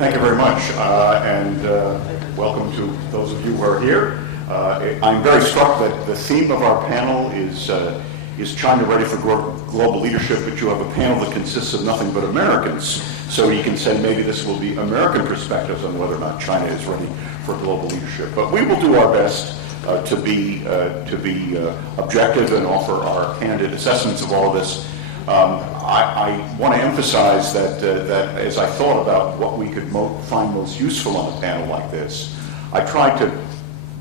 Thank you very much, and welcome to those of you who are here. I'm very struck that the theme of our panel is China ready for global leadership, but you have a panel that consists of nothing but Americans. So you can say maybe this will be American perspectives on whether or not China is ready for global leadership. But we will do our best to be objective and offer our candid assessments of all of this. I want to emphasize that as I thought about what we could find most useful on a panel like this, I tried to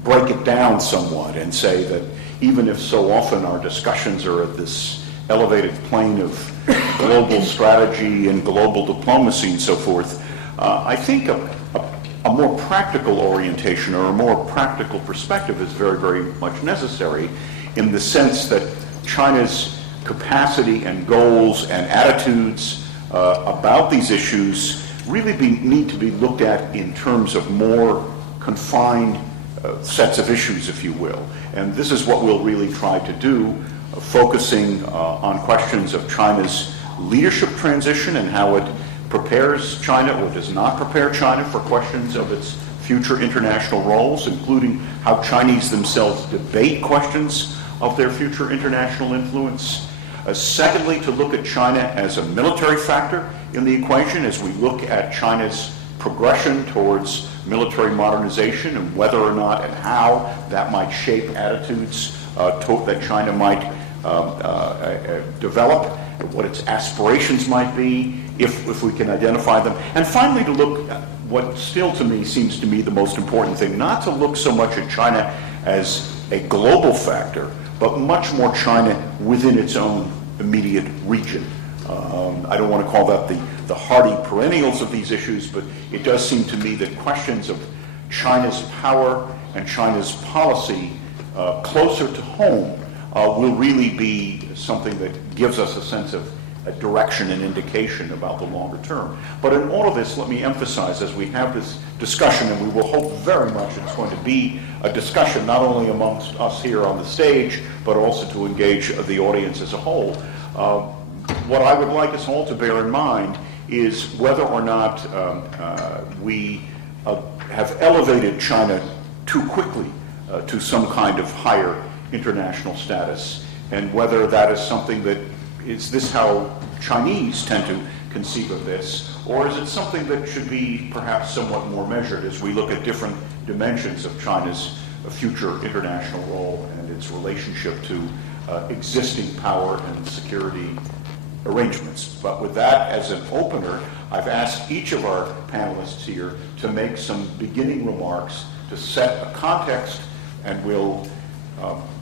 break it down somewhat and say that even if so often our discussions are at this elevated plane of global strategy and global diplomacy and so forth, I think a more practical orientation or a more practical perspective is very, very much necessary, in the sense that China's capacity and goals and attitudes about these issues really need to be looked at in terms of more confined sets of issues, if you will. And this is what we'll really try to do, focusing on questions of China's leadership transition and how it prepares China or does not prepare China for questions of its future international roles, including how Chinese themselves debate questions of their future international influence. Secondly, to look at China as a military factor in the equation as we look at China's progression towards military modernization and whether or not and how that might shape attitudes that China might develop, what its aspirations might be, if we can identify them. And finally, to look at what still to me seems to me the most important thing, not to look so much at China as a global factor, but much more China within its own immediate region. I don't want to call that the hardy perennials of these issues, but it does seem to me that questions of China's power and China's policy closer to home will really be something that gives us a sense of a direction and indication about the longer term. But in all of this, let me emphasize, as we have this discussion, and we will hope very much it's going to be a discussion not only amongst us here on the stage, but also to engage the audience as a whole. What I would like us all to bear in mind is whether or not we have elevated China too quickly to some kind of higher international status, and whether that is something that, is this how Chinese tend to conceive of this, or is it something that should be perhaps somewhat more measured as we look at different dimensions of China's future international role and its relationship to existing power and security arrangements. But with that as an opener, I've asked each of our panelists here to make some beginning remarks to set a context, and we'll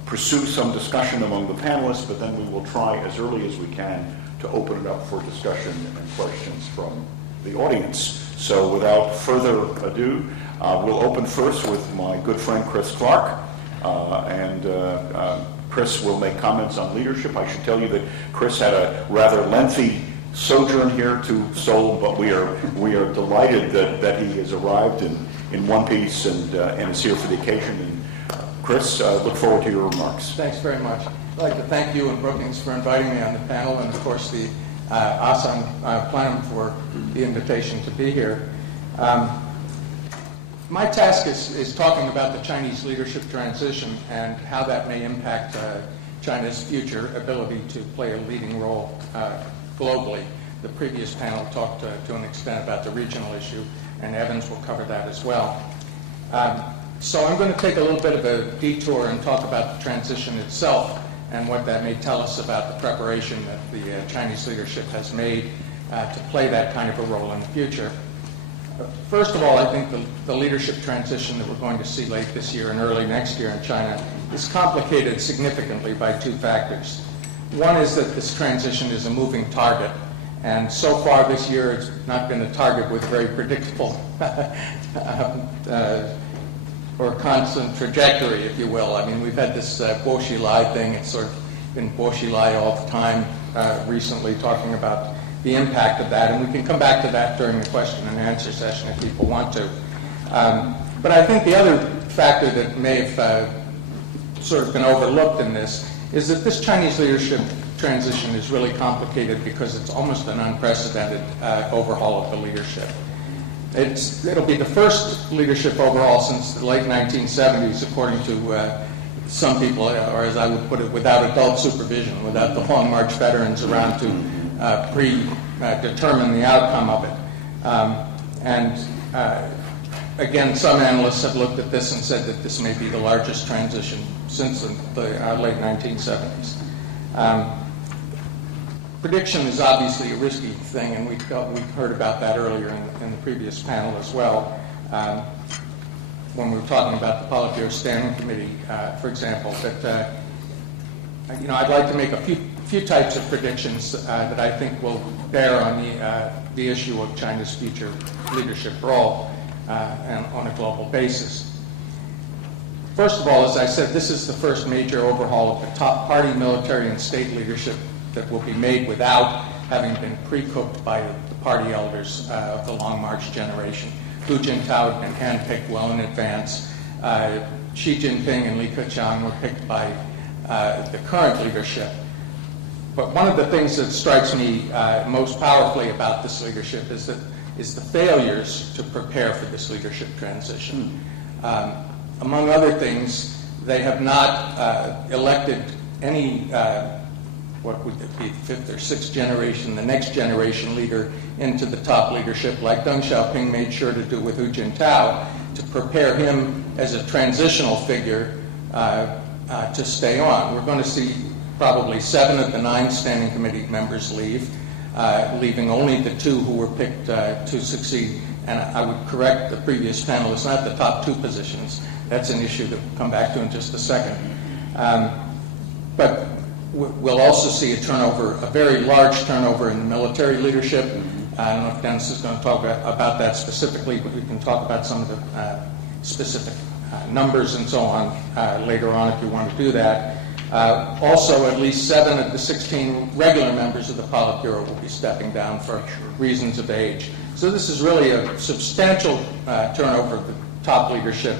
pursue some discussion among the panelists, but then we will try as early as we can to open it up for discussion and questions from the audience. So without further ado, we'll open first with my good friend Chris Clarke, and Chris will make comments on leadership. I should tell you that Chris had a rather lengthy sojourn here to Seoul, but we are delighted that he has arrived in one piece and is here for the occasion. And Chris, look forward to your remarks. Thanks very much. I'd like to thank you and Brookings for inviting me on the panel, and of course the Asan Plenum for the invitation to be here. My task is talking about the Chinese leadership transition and how that may impact China's future ability to play a leading role globally. The previous panel talked to an extent about the regional issue, and Evans will cover that as well. So I'm going to take a little bit of a detour and talk about the transition itself and what that may tell us about the preparation that the Chinese leadership has made to play that kind of a role in the future. First of all, I think the leadership transition that we're going to see late this year and early next year in China is complicated significantly by two factors. One is that this transition is a moving target, and so far this year it's not been a target with very predictable or constant trajectory, if you will. I mean, we've had this Guo Xilai thing. It's sort of been Guo Xilai all the time recently, talking about the impact of that, and we can come back to that during the question and answer session if people want to. But I think the other factor that may have sort of been overlooked in this is that this Chinese leadership transition is really complicated because it's almost an unprecedented overhaul of the leadership. It'll be the first leadership overhaul since the late 1970s, according to some people, or as I would put it, without adult supervision, without the Long March veterans around to predetermine the outcome of it. Again, some analysts have looked at this and said that this may be the largest transition since the late 1970s. Prediction is obviously a risky thing, and we've heard about that earlier in the previous panel as well, when we were talking about the Politburo Standing Committee, for example. But I'd like to make a few types of predictions that I think will bear on the issue of China's future leadership role and on a global basis. First of all, as I said, this is the first major overhaul of the top party, military, and state leadership that will be made without having been pre-cooked by the party elders of the Long March generation. Hu Jintao had been handpicked well in advance. Xi Jinping and Li Keqiang were picked by the current leadership. But one of the things that strikes me most powerfully about this leadership is the failures to prepare for this leadership transition. Among other things, they have not elected any what would it be, the fifth or sixth generation, the next generation leader into the top leadership, like Deng Xiaoping made sure to do with Hu Jintao, to prepare him as a transitional figure to stay on. We're going to see probably 7 of the 9 standing committee members leave, leaving only the 2 who were picked to succeed. And I would correct the previous panel, it's not the top 2 positions. That's an issue that we'll come back to in just a second. But we'll also see a very large turnover in the military leadership. I don't know if Dennis is going to talk about that specifically, but we can talk about some of the specific numbers and so on later on if you want to do that. Also, at least 7 of the 16 regular members of the Politburo will be stepping down for reasons of age. So this is really a substantial turnover of the top leadership.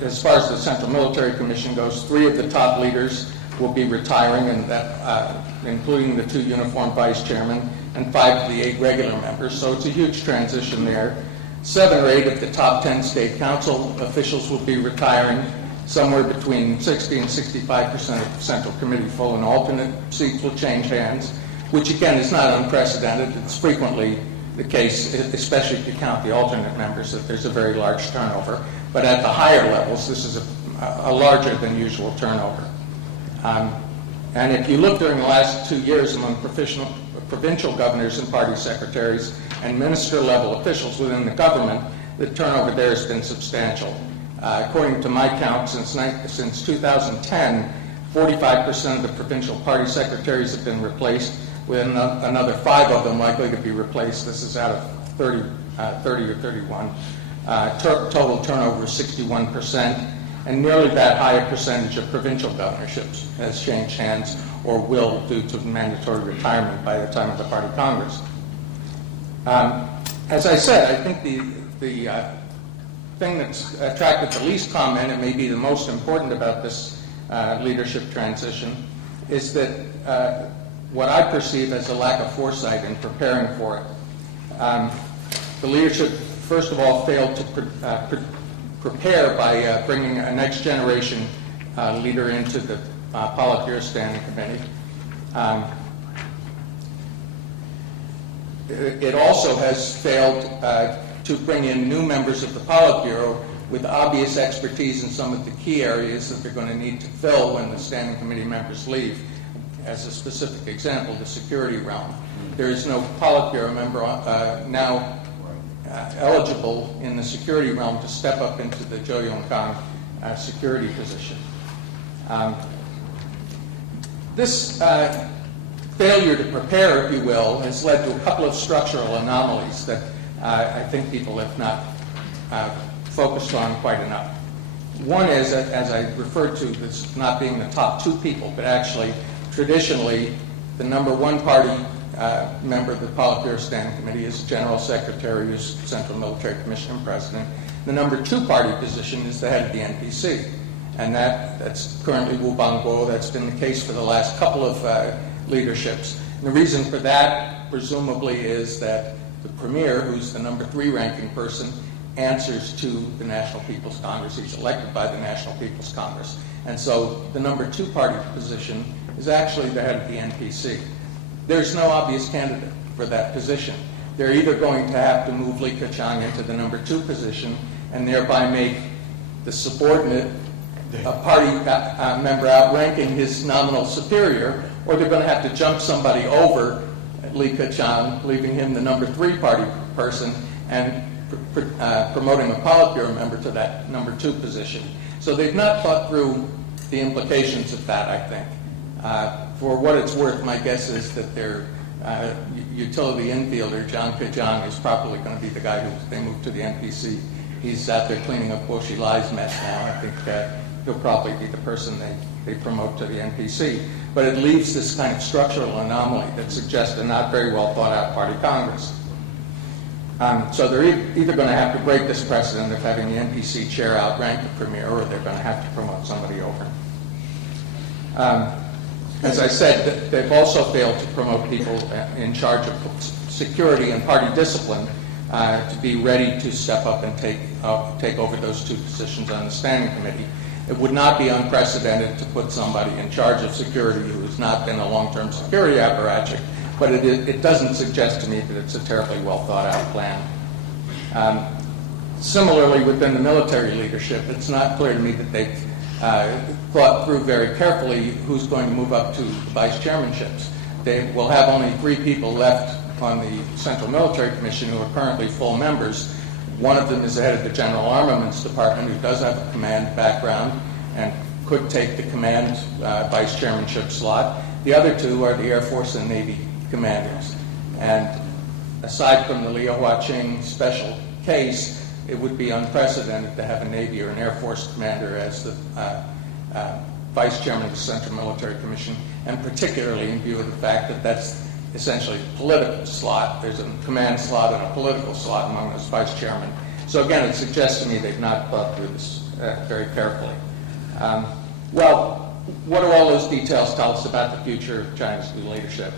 As far as the Central Military Commission goes, 3 of the top leaders will be retiring, and that, including the 2 uniformed vice chairmen and 5 of the 8 regular members. So it's a huge transition there. 7 or 8 of the top 10 state council officials will be retiring. Somewhere between 60 and 65% of the Central Committee full and alternate seats will change hands, which again is not unprecedented. It's frequently the case, especially if you count the alternate members, that there's a very large turnover. But at the higher levels, this is a larger than usual turnover. And if you look during the last 2 years among provincial governors and party secretaries and minister-level officials within the government, the turnover there has been substantial. According to my count, since 2010, 45% of the provincial party secretaries have been replaced, with another 5 of them likely to be replaced. This is out of 30 or 31. Total turnover is 61%, and nearly that high a percentage of provincial governorships has changed hands or will due to mandatory retirement by the time of the party congress. As I said, I think the thing that's attracted the least comment, and may be the most important about this leadership transition, is that what I perceive as a lack of foresight in preparing for it. The leadership, first of all, failed to prepare by bringing a next generation leader into the Politburo Standing Committee. It also has failed to bring in new members of the Politburo with obvious expertise in some of the key areas that they're going to need to fill when the Standing Committee members leave. As a specific example, the security realm. There is no Politburo member now eligible in the security realm to step up into the Zhou Yongkang security position. This failure to prepare, if you will, has led to a couple of structural anomalies that I think people have not focused on quite enough. One is, as I referred to, this not being the top 2 people, but actually, traditionally, the number 1 party member of the Politburo Standing Committee is General Secretary, who's Central Military Commission and President. The number 2 party position is the head of the NPC, and that's currently Wu Bangguo. That's been the case for the last couple of leaderships. And the reason for that, presumably, is that the premier, who's the number 3 ranking person, answers to the National People's Congress. He's elected by the National People's Congress. And so the number 2 party position is actually the head of the NPC. There's no obvious candidate for that position. They're either going to have to move Li Keqiang into the number 2 position and thereby make the subordinate party member outranking his nominal superior, or they're going to have to jump somebody over Li Keqiang, leaving him the number 3 party person, and promoting a Politburo member to that number 2 position. So they've not thought through the implications of that, I think. For what it's worth, my guess is that their utility infielder, Jiang Keqiang, is probably going to be the guy who they move to the NPC. He's out there cleaning up Bo Xilai's mess now. I think he'll probably be the person they promote to the NPC. But it leaves this kind of structural anomaly that suggests a not very well thought out party Congress. So they're either going to have to break this precedent of having the NPC chair outrank the premier, or they're going to have to promote somebody over. As I said, they've also failed to promote people in charge of security and party discipline to be ready to step up and take over those 2 positions on the standing committee. It would not be unprecedented to put somebody in charge of security who has not been a long-term security apparatchik, but it doesn't suggest to me that it's a terribly well thought out plan. Similarly, within the military leadership, it's not clear to me that they've thought through very carefully who's going to move up to vice chairmanships. They will have only 3 people left on the Central Military Commission who are currently full members. One of them is the head of the General Armaments Department, who does have a command background and could take the command vice chairmanship slot. The other 2 are the Air Force and Navy commanders. And aside from the Liu Huaqing special case, it would be unprecedented to have a Navy or an Air Force commander as the vice chairman of the Central Military Commission, and particularly in view of the fact that that's essentially a political slot. There's a command slot and a political slot among those vice chairmen. So again, it suggests to me they've not thought through this very carefully. Well, what do all those details tell us about the future of China's new leadership?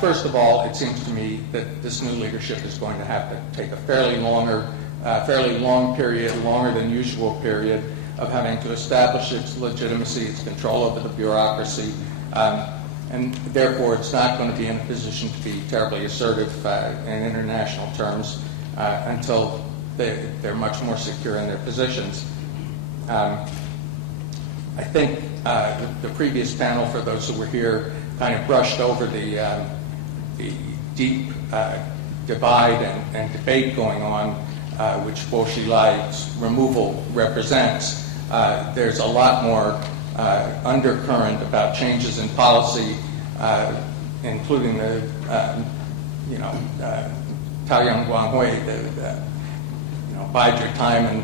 First of all, it seems to me that this new leadership is going to have to take a fairly long period, longer than usual period, of having to establish its legitimacy, its control over the bureaucracy, and therefore it's not going to be in a position to be terribly assertive in international terms until they're much more secure in their positions. I think the previous panel, for those who were here, kind of brushed over the deep divide and debate going on, which Bo Xilai's removal represents. There's a lot more undercurrent about changes in policy, including the, Taoyang Guanghui, bide your time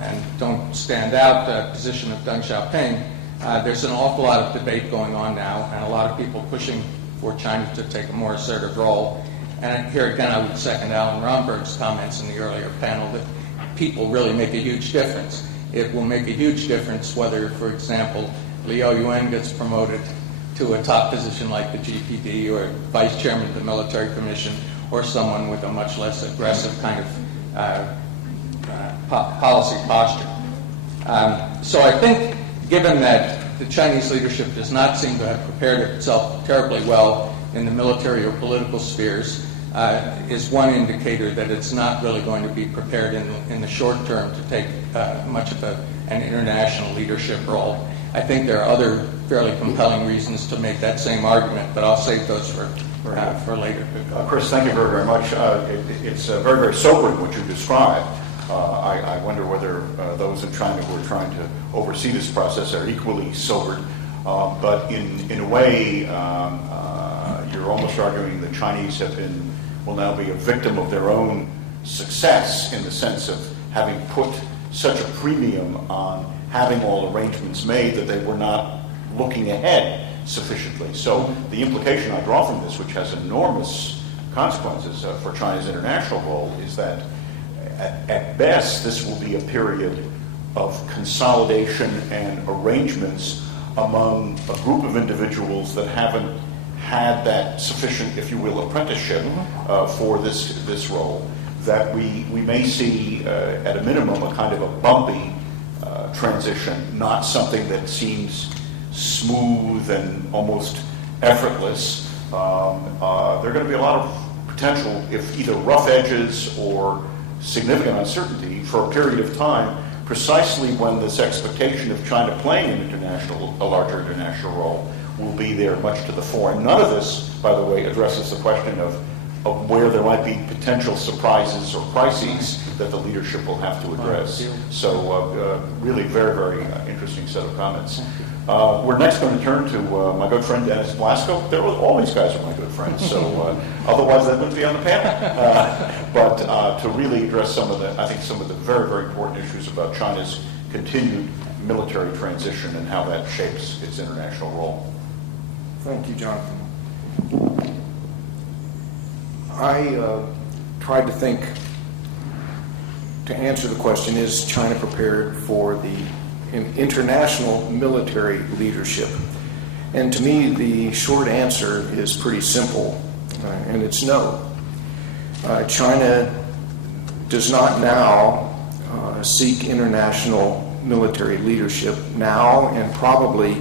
and don't stand out position of Deng Xiaoping. There's an awful lot of debate going on now, and a lot of people pushing for China to take a more assertive role. And here again, I would second Alan Romberg's comments in the earlier panel that people really make a huge difference. It will make a huge difference whether, for example, Liu Yuan gets promoted to a top position like the GPD or vice chairman of the military commission, or someone with a much less aggressive kind of policy posture. So I think, given that the Chinese leadership does not seem to have prepared itself terribly well in the military or political spheres, is one indicator that it's not really going to be prepared in the short term to take much of an international leadership role. I think there are other fairly compelling reasons to make that same argument, but I'll save those for later. Chris, thank you very, very much. It's very, very sobering what you described. I wonder whether those in China who are trying to oversee this process are equally sobered. But in a way, you're almost arguing the Chinese will now be a victim of their own success, in the sense of having put such a premium on having all arrangements made that they were not looking ahead sufficiently. So the implication I draw from this, which has enormous consequences for China's international role, is that at best this will be a period of consolidation and arrangements among a group of individuals that haven't had that sufficient, if you will, apprenticeship for this role, that we may see, at a minimum, a kind of a bumpy transition, not something that seems smooth and almost effortless. There are going to be a lot of potential, if either rough edges or significant uncertainty for a period of time, precisely when this expectation of China playing a larger international role will be there much to the fore. And none of this, by the way, addresses the question of where there might be potential surprises or crises that the leadership will have to address. So really very, very interesting set of comments. We're next going to turn to my good friend Dennis Blasko. All these guys are my good friends, so otherwise they wouldn't be on the panel. But to really address some of the very, very important issues about China's continued military transition and how that shapes its international role. Thank you, Jonathan. I tried to think, to answer the question, is China prepared for the international military leadership? And to me, the short answer is pretty simple, and it's no. China does not now seek international military leadership now and probably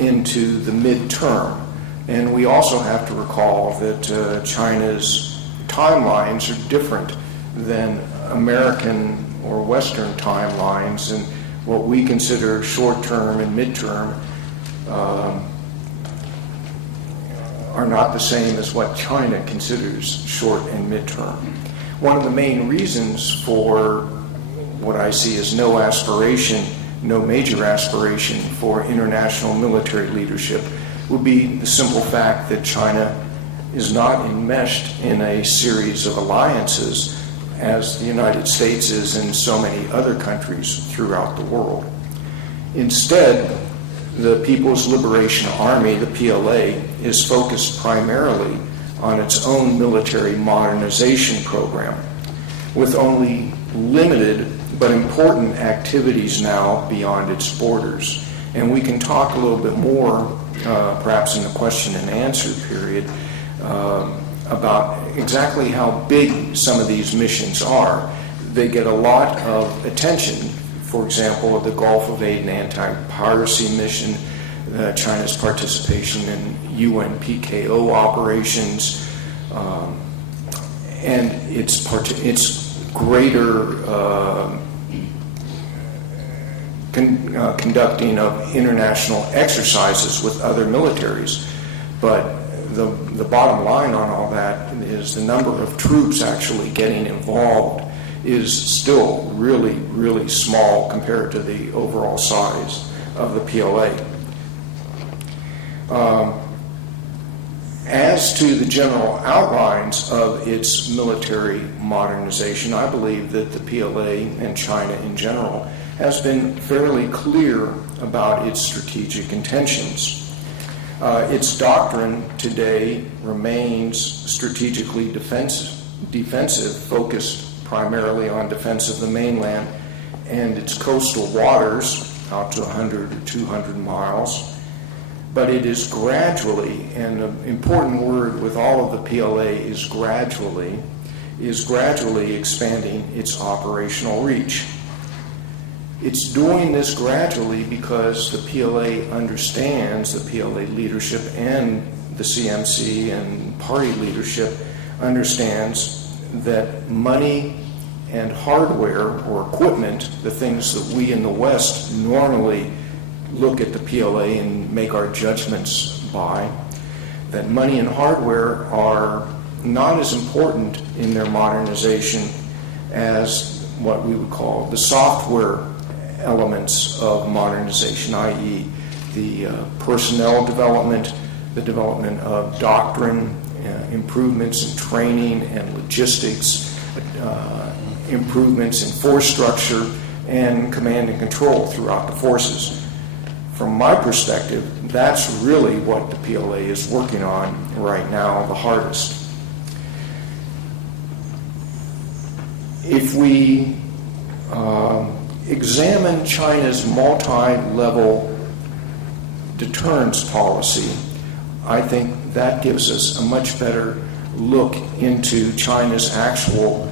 into the midterm. And we also have to recall that China's timelines are different than American or Western timelines, and what we consider short-term and midterm are not the same as what China considers short and midterm. One of the main reasons for what I see as no major aspiration for international military leadership would be the simple fact that China is not enmeshed in a series of alliances as the United States is in so many other countries throughout the world. Instead, the People's Liberation Army, the PLA, is focused primarily on its own military modernization program, with only limited but important activities now beyond its borders. And we can talk a little bit more, perhaps in the question and answer period, about exactly how big some of these missions are. They get a lot of attention. For example, the Gulf of Aden anti-piracy mission, China's participation in UN PKO operations, and its greater conducting of international exercises with other militaries. But the bottom line on all that is the number of troops actually getting involved is still really, really small compared to the overall size of the PLA. As to the general outlines of its military modernization, I believe that the PLA and China in general has been fairly clear about its strategic intentions. Its doctrine today remains strategically defensive, focused primarily on defense of the mainland and its coastal waters out to 100 or 200 miles. But it is gradually, and an important word with all of the PLA is gradually expanding its operational reach. It's doing this gradually because the PLA understands, the PLA leadership and the CMC and party leadership understands that money and hardware or equipment, the things that we in the West normally look at the PLA and make our judgments by, that money and hardware are not as important in their modernization as what we would call the software elements of modernization, i.e. the personnel development, the development of doctrine, improvements in training and logistics, improvements in force structure, and command and control throughout the forces. From my perspective, that's really what the PLA is working on right now the hardest. If we examine China's multi-level deterrence policy, I think that gives us a much better look into China's actual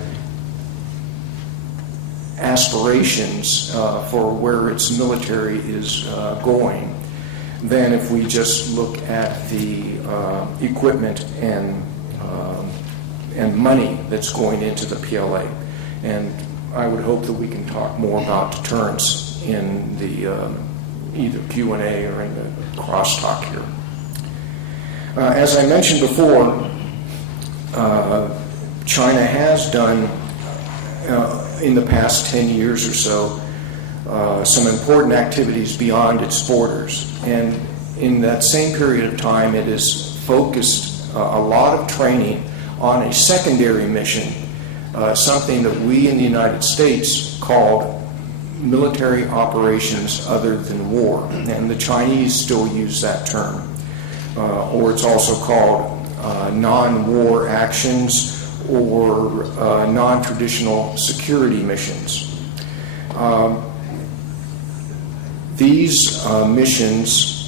aspirations for where its military is going than if we just look at the equipment and money that's going into the PLA. And I would hope that we can talk more about deterrence in the either Q&A or in the crosstalk here. As I mentioned before, China has done in the past 10 years or so some important activities beyond its borders. And in that same period of time, it has focused a lot of training on a secondary mission, something that we in the United States called military operations other than war. And the Chinese still use that term. Or it's also called non-war actions or non-traditional security missions. These missions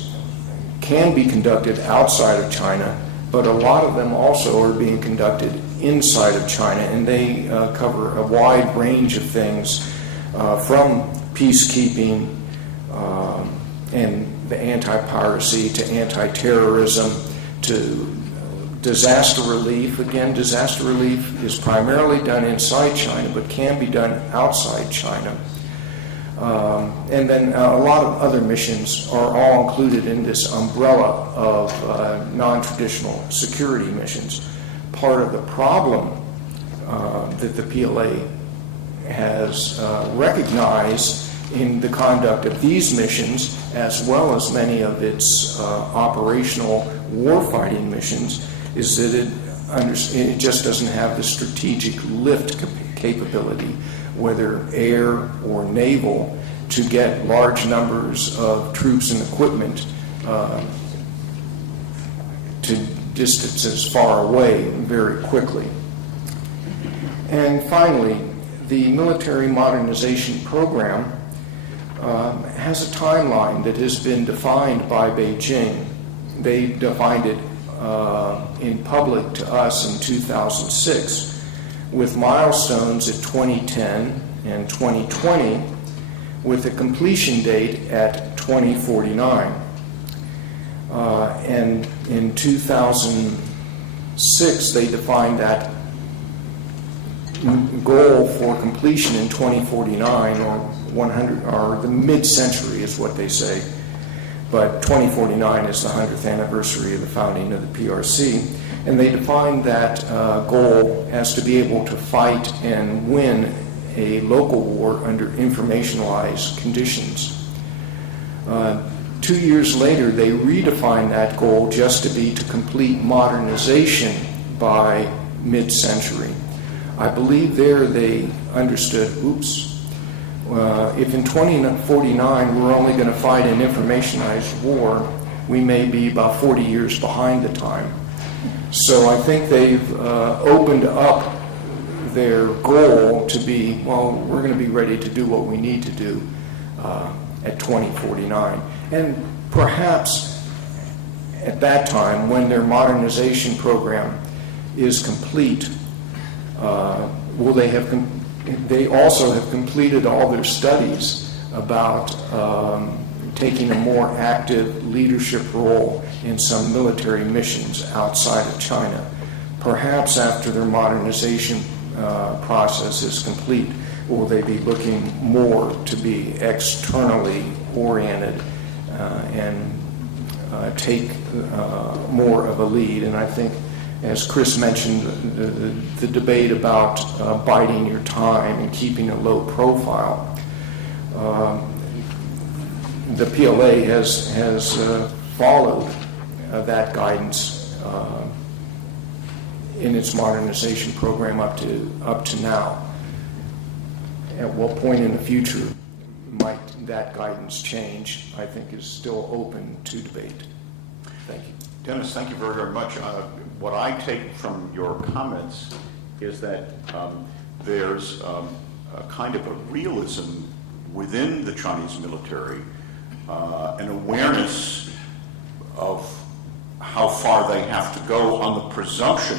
can be conducted outside of China, but a lot of them also are being conducted inside of China, and they cover a wide range of things from peacekeeping and the anti-piracy to anti-terrorism to disaster relief. Again, disaster relief is primarily done inside China, but can be done outside China. And then a lot of other missions are all included in this umbrella of non-traditional security missions. Part of the problem that the PLA has recognized in the conduct of these missions, as well as many of its operational warfighting missions, is that it just doesn't have the strategic lift capability, whether air or naval, to get large numbers of troops and equipment to distances far away very quickly. And finally, the military modernization program has a timeline that has been defined by Beijing. They defined it in public to us in 2006 with milestones at 2010 and 2020 with a completion date at 2049. And in 2006 they defined that goal for completion in 2049 or 100, or the mid-century is what they say, but 2049 is the 100th anniversary of the founding of the PRC, and they defined that goal as to be able to fight and win a local war under informationalized conditions. 2 years later, they redefined that goal just to be to complete modernization by mid-century. I believe there they understood, if in 2049 we're only going to fight an informationized war, we may be about 40 years behind the time. So I think they've opened up their goal to be, well, we're going to be ready to do what we need to do at 2049. And perhaps at that time, when their modernization program is complete, they also have completed all their studies about taking a more active leadership role in some military missions outside of China. Perhaps after their modernization process is complete, will they be looking more to be externally oriented and take more of a lead. And I think, as Chris mentioned, the debate about biding your time and keeping a low profile, the PLA has followed that guidance in its modernization program up to now. At what point in the future might that guidance change, I think is still open to debate. Thank you. Dennis, thank you very, very much. What I take from your comments is that there's a kind of a realism within the Chinese military, an awareness of how far they have to go on the presumption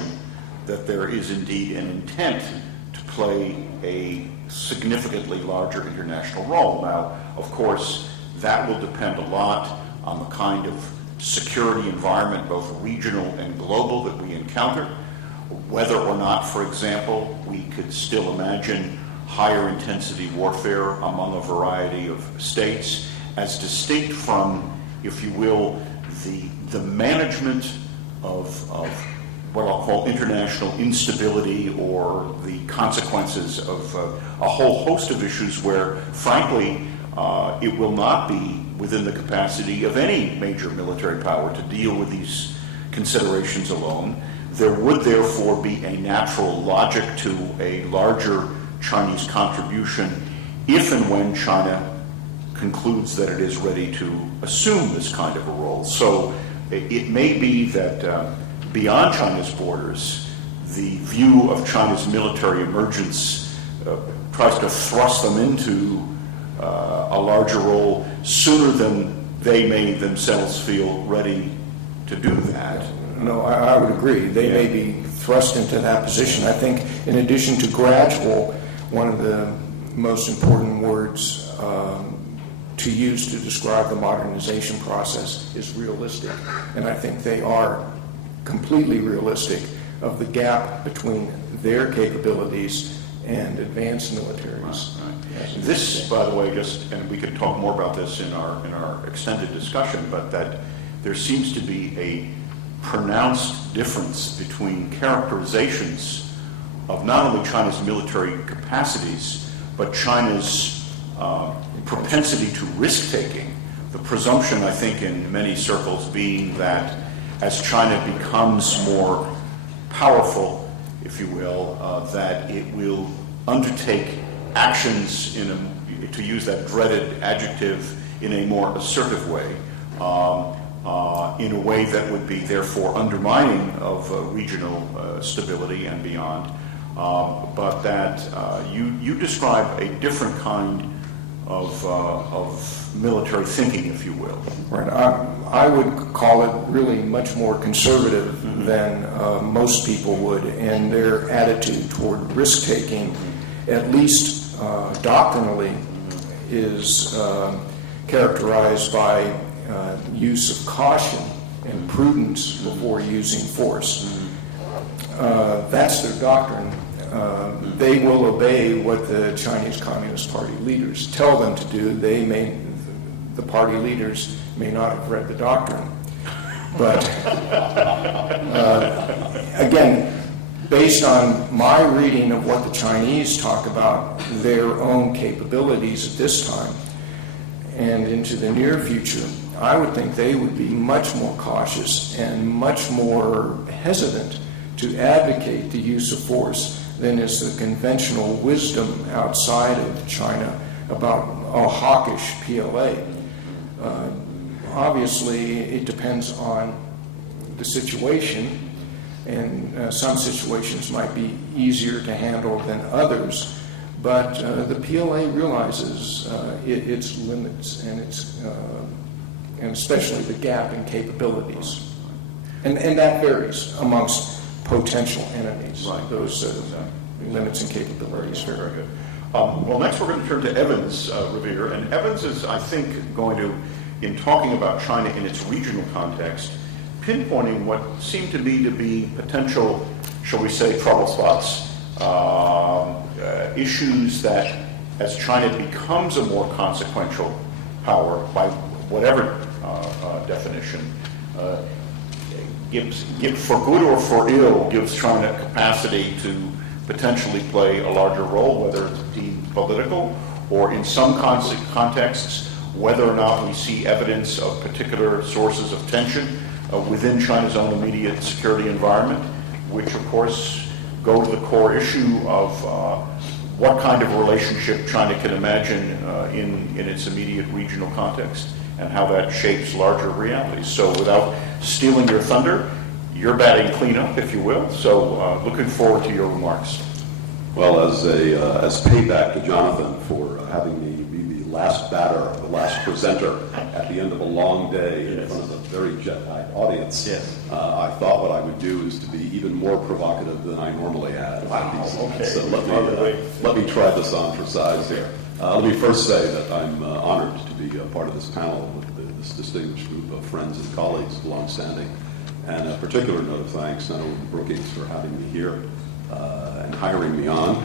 that there is indeed an intent to play a significantly larger international role. Now, of course, that will depend a lot on the kind of security environment, both regional and global, that we encounter. Whether or not, for example, we could still imagine higher intensity warfare among a variety of states, as distinct from, if you will, the management of what I'll call international instability, or the consequences of a whole host of issues where, frankly, it will not be within the capacity of any major military power to deal with these considerations alone. There would therefore be a natural logic to a larger Chinese contribution if and when China concludes that it is ready to assume this kind of a role. So it may be that beyond China's borders, the view of China's military emergence tries to thrust them into a larger role sooner than they may themselves feel ready to do that. No, I would agree. They may be thrust into that position. I think in addition to gradual, one of the most important words to use to describe the modernization process is realistic. And I think they are completely realistic of the gap between their capabilities and advanced militaries. Right. This, by the way, and we could talk more about this in our extended discussion, but that there seems to be a pronounced difference between characterizations of not only China's military capacities, but China's propensity to risk-taking. The presumption, I think, in many circles being that as China becomes more powerful, if you will, that it will undertake actions, to use that dreaded adjective, in a more assertive way, in a way that would be therefore undermining of regional stability and beyond. But that you describe a different kind of military thinking, if you will. Right. I would call it really much more conservative than most people would, and their attitude toward risk-taking, at least doctrinally, is characterized by use of caution and prudence before using force. That's their doctrine. They will obey what the Chinese Communist Party leaders tell them to do. The party leaders may not have read the doctrine. But again, based on my reading of what the Chinese talk about their own capabilities at this time and into the near future, I would think they would be much more cautious and much more hesitant to advocate the use of force than is the conventional wisdom outside of China about a hawkish PLA. Obviously, it depends on the situation, and some situations might be easier to handle than others, but the PLA realizes its limits and especially the gap in capabilities. And that varies amongst potential enemies, right. Those limits and capabilities. Very good. Well, next we're going to turn to Evans, Revere, and Evans is, I think, going to, in talking about China in its regional context, pinpointing what seem to me to be potential, shall we say, trouble spots, issues that, as China becomes a more consequential power, by whatever definition, for good or for ill, gives China capacity to potentially play a larger role, whether it's deemed political, or in some contexts, whether or not we see evidence of particular sources of tension within China's own immediate security environment, which of course go to the core issue of what kind of relationship China can imagine in its immediate regional context, and how that shapes larger realities. So without stealing your thunder, you're batting cleanup, if you will. So looking forward to your remarks. Well, as payback to Jonathan for having me be the last batter, the last presenter at the end of a long day in front of a very jet-lagged audience, I thought what I would do is to be even more provocative than I normally am. Wow, okay. So let me try this on for size here. Let me first say that I'm honored to be a part of this panel with this distinguished group of friends and colleagues, longstanding, and a particular note of thanks not only to Brookings for having me here and hiring me on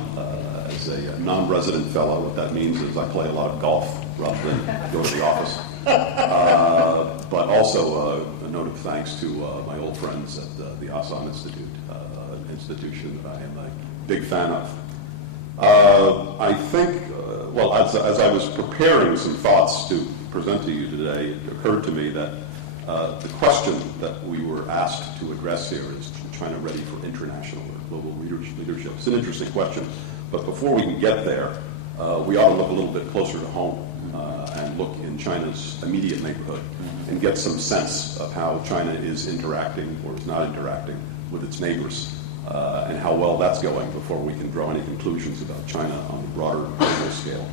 as a non-resident fellow. What that means is I play a lot of golf rather than go to the office. But also a note of thanks to my old friends at the Asan Institute, an institution that I am a big fan of. I think, well, as I was preparing some thoughts to present to you today, it occurred to me that the question that we were asked to address here is China ready for international or global leadership? It's an interesting question, but before we can get there, we ought to look a little bit closer to home and look in China's immediate neighborhood and get some sense of how China is interacting or is not interacting with its neighbors and how well that's going before we can draw any conclusions about China on a broader global scale.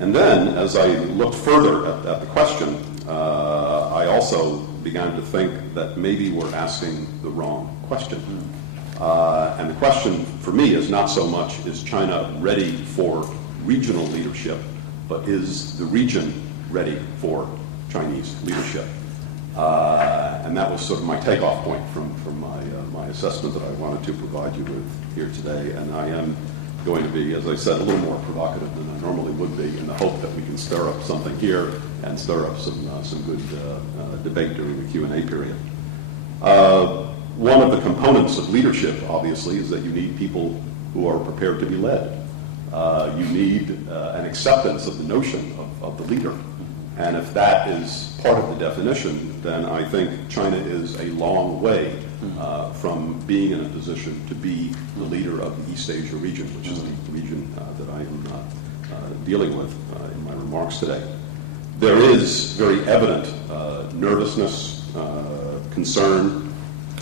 And then, as I looked further at the question, I also began to think that maybe we're asking the wrong question. And the question for me is not so much, is China ready for regional leadership, but is the region ready for Chinese leadership? And that was sort of my takeoff point from my assessment that I wanted to provide you with here today. And I am going to be, as I said, a little more provocative than I normally would be, in the hope that we can stir up something here and stir up some good debate during the Q&A period. One of the components of leadership, obviously, is that you need people who are prepared to be led. You need an acceptance of the notion of the leader. And if that is part of the definition, then I think China is a long way from being in a position to be the leader of the East Asia region, which is the region that I am dealing with in my remarks today. There is very evident nervousness, concern,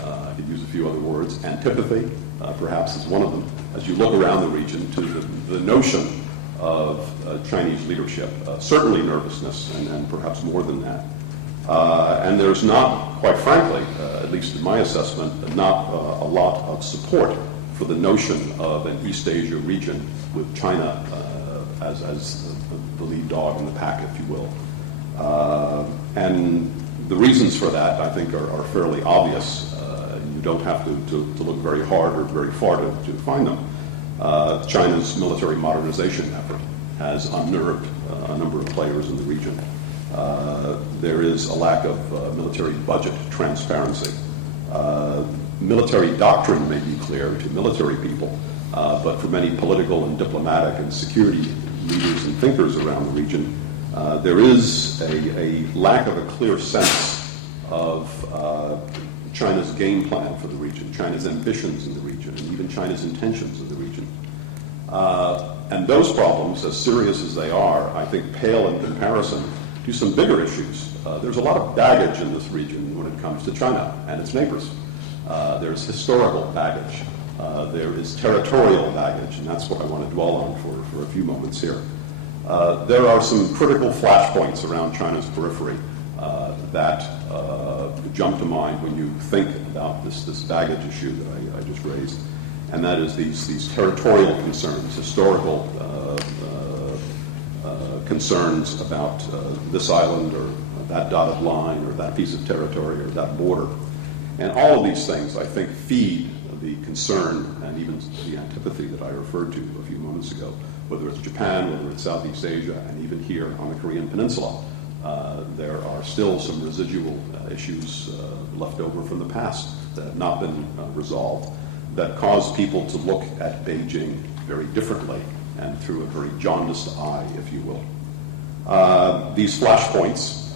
I could use a few other words, antipathy, perhaps is one of them, as you look around the region to the notion of Chinese leadership. Certainly nervousness, and perhaps more than that. And there's not, quite frankly, at least in my assessment, not a lot of support for the notion of an East Asia region with China as the lead dog in the pack, if you will. And the reasons for that, I think, are fairly obvious. You don't have to look very hard or very far to find them. China's military modernization effort has unnerved a number of players in the region. There is a lack of military budget transparency. Military doctrine may be clear to military people, but for many political and diplomatic and security leaders and thinkers around the region, there is a lack of a clear sense of China's game plan for the region, China's ambitions in the region, and even China's intentions in the region. And those problems, as serious as they are, I think pale in comparison to some bigger issues. There's a lot of baggage in this region when it comes to China and its neighbors. There's historical baggage. There is territorial baggage, and that's what I want to dwell on for a few moments here. There are some critical flashpoints around China's periphery that jump to mind when you think about this baggage issue that I just raised, and that is these territorial concerns, historical concerns about this island or that dotted line or that piece of territory or that border. And all of these things, I think, feed the concern and even the antipathy that I referred to a few moments ago, whether it's Japan, whether it's Southeast Asia, and even here on the Korean Peninsula. There are still some residual issues left over from the past that have not been resolved that cause people to look at Beijing very differently and through a very jaundiced eye, if you will. These flashpoints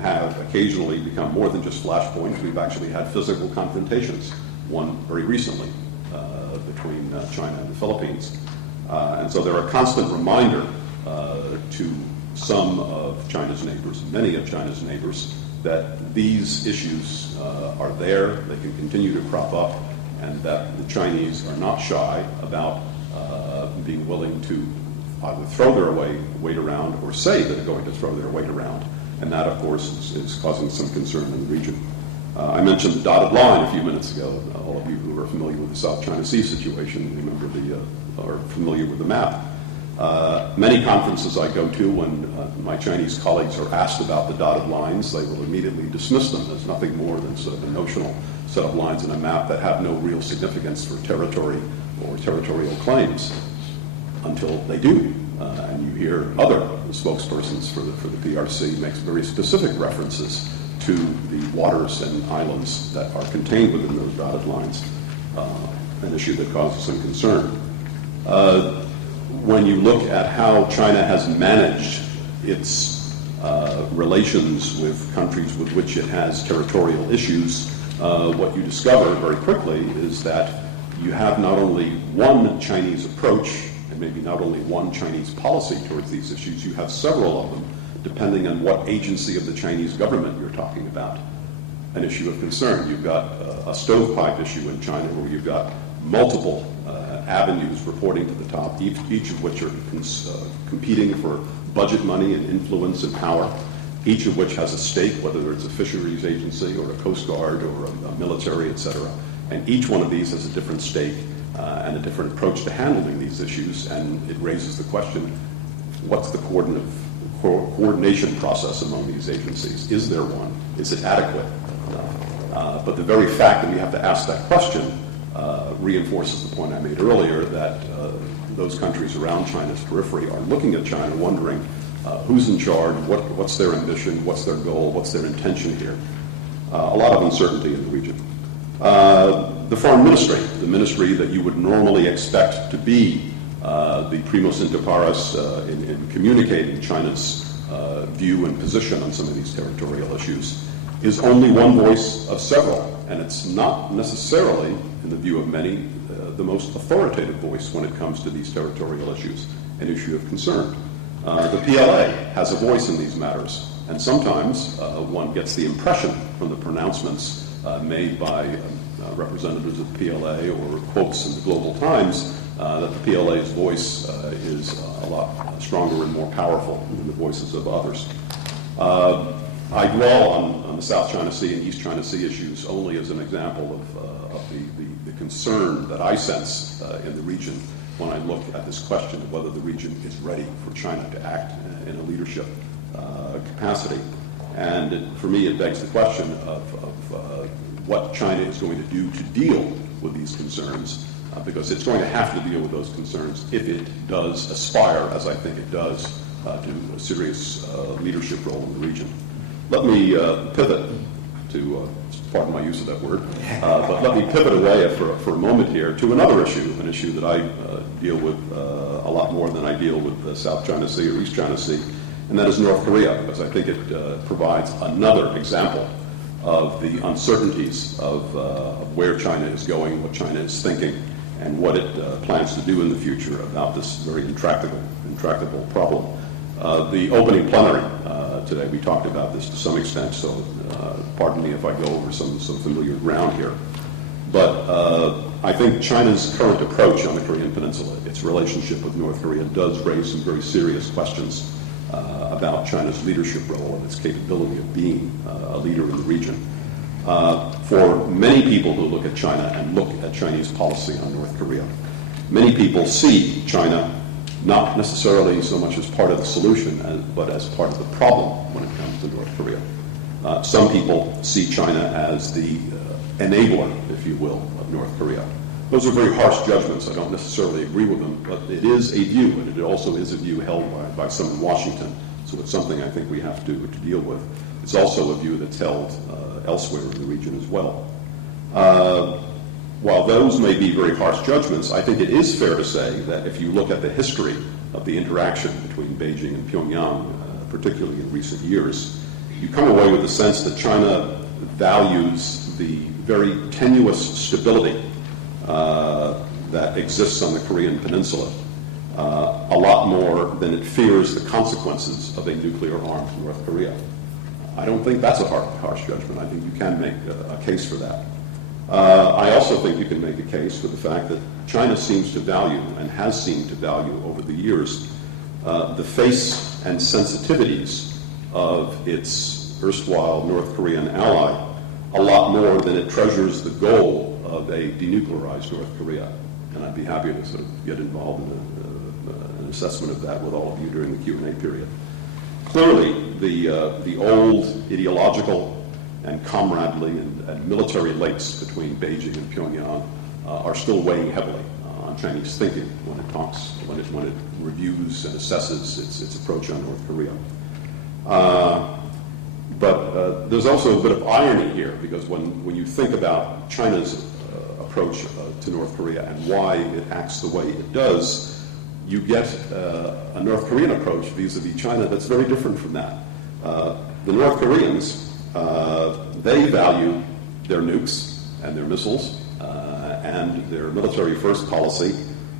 have occasionally become more than just flashpoints. We've actually had physical confrontations, one very recently between China and the Philippines. And so they're a constant reminder to some of China's neighbors, many of China's neighbors, that these issues are there, they can continue to crop up, and that the Chinese are not shy about being willing to either throw their weight around or say that they're going to throw their weight around. And that, of course, is causing some concern in the region. I mentioned the dotted line a few minutes ago. All of you who are familiar with the South China Sea situation remember are familiar with the map. Many conferences I go to, when my Chinese colleagues are asked about the dotted lines, they will immediately dismiss them as nothing more than sort of a notional set of lines in a map that have no real significance for territory or territorial claims until they do. And you hear other spokespersons for the PRC make very specific references to the waters and islands that are contained within those dotted lines, an issue that causes some concern. When you look at how China has managed its relations with countries with which it has territorial issues, what you discover very quickly is that you have not only one Chinese approach, and maybe not only one Chinese policy towards these issues, you have several of them, depending on what agency of the Chinese government you're talking about, an issue of concern. You've got a stovepipe issue in China where you've got multiple avenues reporting to the top, each of which are competing for budget money and influence and power, each of which has a stake, whether it's a fisheries agency or a coast guard or a military, et cetera. And each one of these has a different stake and a different approach to handling these issues, and it raises the question, what's the coordination process among these agencies? Is there one? Is it adequate? But the very fact that we have to ask that question reinforces the point I made earlier, that those countries around China's periphery are looking at China wondering who's in charge, what's their ambition, what's their goal, what's their intention here. A lot of uncertainty in the region. The foreign ministry, the ministry that you would normally expect to be the primus inter pares in communicating China's view and position on some of these territorial issues, is only one voice of several, and it's not necessarily, in the view of many, the most authoritative voice when it comes to these territorial issues, an issue of concern. The PLA has a voice in these matters, and sometimes one gets the impression from the pronouncements made by representatives of the PLA or quotes in the Global Times that the PLA's voice is a lot stronger and more powerful than the voices of others. I dwell on the South China Sea and East China Sea issues only as an example of the concern that I sense in the region when I look at this question of whether the region is ready for China to act in a leadership capacity. And for me, it begs the question of what China is going to do to deal with these concerns, because it's going to have to deal with those concerns if it does aspire, as I think it does, to a serious leadership role in the region. Let me pivot to, pardon my use of that word, but let me pivot away for a moment here to another issue, an issue that I deal with a lot more than I deal with the South China Sea or East China Sea, and that is North Korea, because I think it provides another example of the uncertainties of where China is going, what China is thinking, and what it plans to do in the future about this very intractable problem. The opening plenary today, we talked about this to some extent, so pardon me if I go over some familiar ground here. But I think China's current approach on the Korean Peninsula, its relationship with North Korea, does raise some very serious questions about China's leadership role and its capability of being a leader in the region. For many people who look at China and look at Chinese policy on North Korea, many people see China not necessarily so much as part of the solution, but as part of the problem when it comes to North Korea. Some people see China as the enabler, if you will, of North Korea. Those are very harsh judgments. I don't necessarily agree with them, but it is a view, and it also is a view held by some in Washington. So it's something I think we have to deal with. It's also a view that's held elsewhere in the region as well. While those may be very harsh judgments, I think it is fair to say that if you look at the history of the interaction between Beijing and Pyongyang, particularly in recent years, you come away with the sense that China values the very tenuous stability that exists on the Korean Peninsula a lot more than it fears the consequences of a nuclear-armed North Korea. I don't think that's a harsh judgment. I think you can make a case for that. I also think you can make a case for the fact that China seems to value, and has seemed to value over the years, the face and sensitivities of its erstwhile North Korean ally a lot more than it treasures the goal of a denuclearized North Korea. And I'd be happy to sort of get involved in an assessment of that with all of you during the Q&A period. Clearly, the old ideological and comradely and military links between Beijing and Pyongyang are still weighing heavily on Chinese thinking when it talks, when it reviews and assesses its approach on North Korea. But there's also a bit of irony here, because when you think about China's approach to North Korea and why it acts the way it does, you get a North Korean approach vis-a-vis China that's very different from that. The North Koreans, they value their nukes and their missiles and their military first policy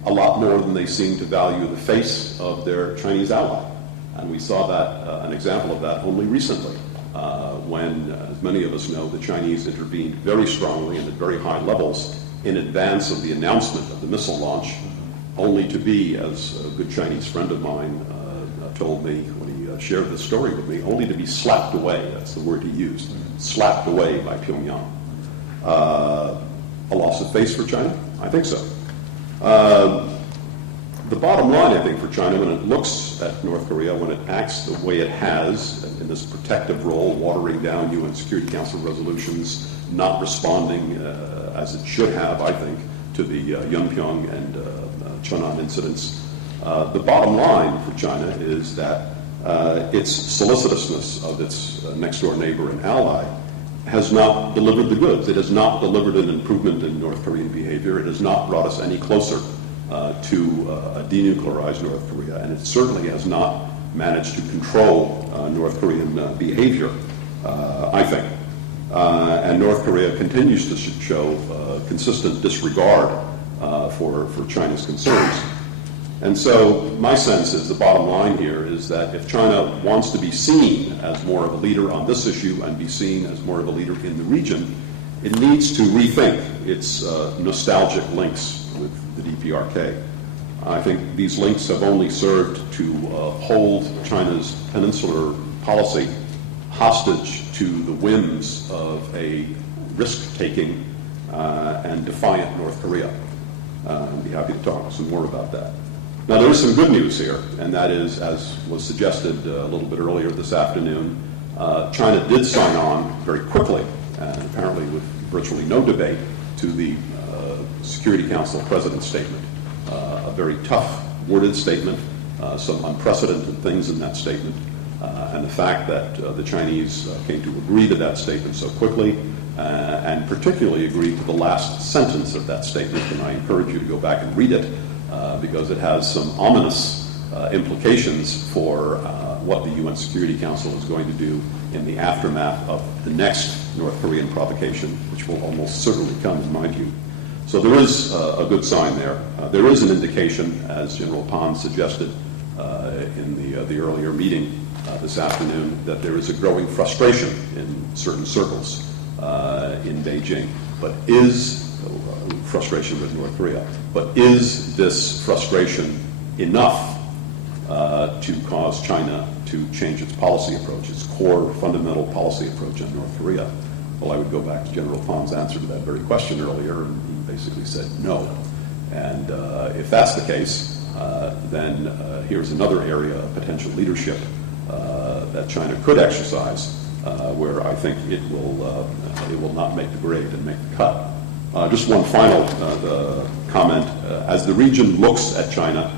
a lot more than they seem to value the face of their Chinese ally. And we saw that, an example of that only recently, when, as many of us know, the Chinese intervened very strongly and at very high levels in advance of the announcement of the missile launch, only to be, as a good Chinese friend of mine told me when he shared this story with me, only to be slapped away, that's the word he used, slapped away by Pyongyang. A loss of face for China? I think so. The bottom line, I think, for China, when it looks at North Korea, when it acts the way it has in this protective role, watering down UN Security Council resolutions, not responding as it should have, I think, to the Yonpyong and Cheonan incidents, the bottom line for China is that its solicitousness of its next-door neighbor and ally has not delivered the goods. It has not delivered an improvement in North Korean behavior. It has not brought us any closer to a denuclearized North Korea, and it certainly has not managed to control North Korean behavior, I think. And North Korea continues to show consistent disregard for China's concerns. And so my sense is, the bottom line here is that if China wants to be seen as more of a leader on this issue and be seen as more of a leader in the region, it needs to rethink its nostalgic links with the DPRK. I think these links have only served to hold China's peninsular policy hostage to the whims of a risk-taking and defiant North Korea. I'd be happy to talk some more about that. Now, there is some good news here, and that is, as was suggested a little bit earlier this afternoon, China did sign on very quickly, and apparently with virtually no debate, to the Security Council President's statement. A very tough, worded statement, some unprecedented things in that statement, and the fact that the Chinese came to agree to that statement so quickly, and particularly agreed to the last sentence of that statement, and I encourage you to go back and read it, because it has some ominous implications for what the UN Security Council is going to do in the aftermath of the next North Korean provocation, which will almost certainly come, in my view. So there is a good sign there. There is an indication, as General Pan suggested in the earlier meeting this afternoon, that there is a growing frustration in certain circles in Beijing. But is frustration with North Korea? But is this frustration enough to cause China to change its policy approach, its core fundamental policy approach on North Korea? Well, I would go back to General Pan's answer to that very question earlier, and he basically said no. And if that's the case, then here's another area of potential leadership that China could exercise, where I think it will not make the grade and make the cut. Just one final comment. As the region looks at China,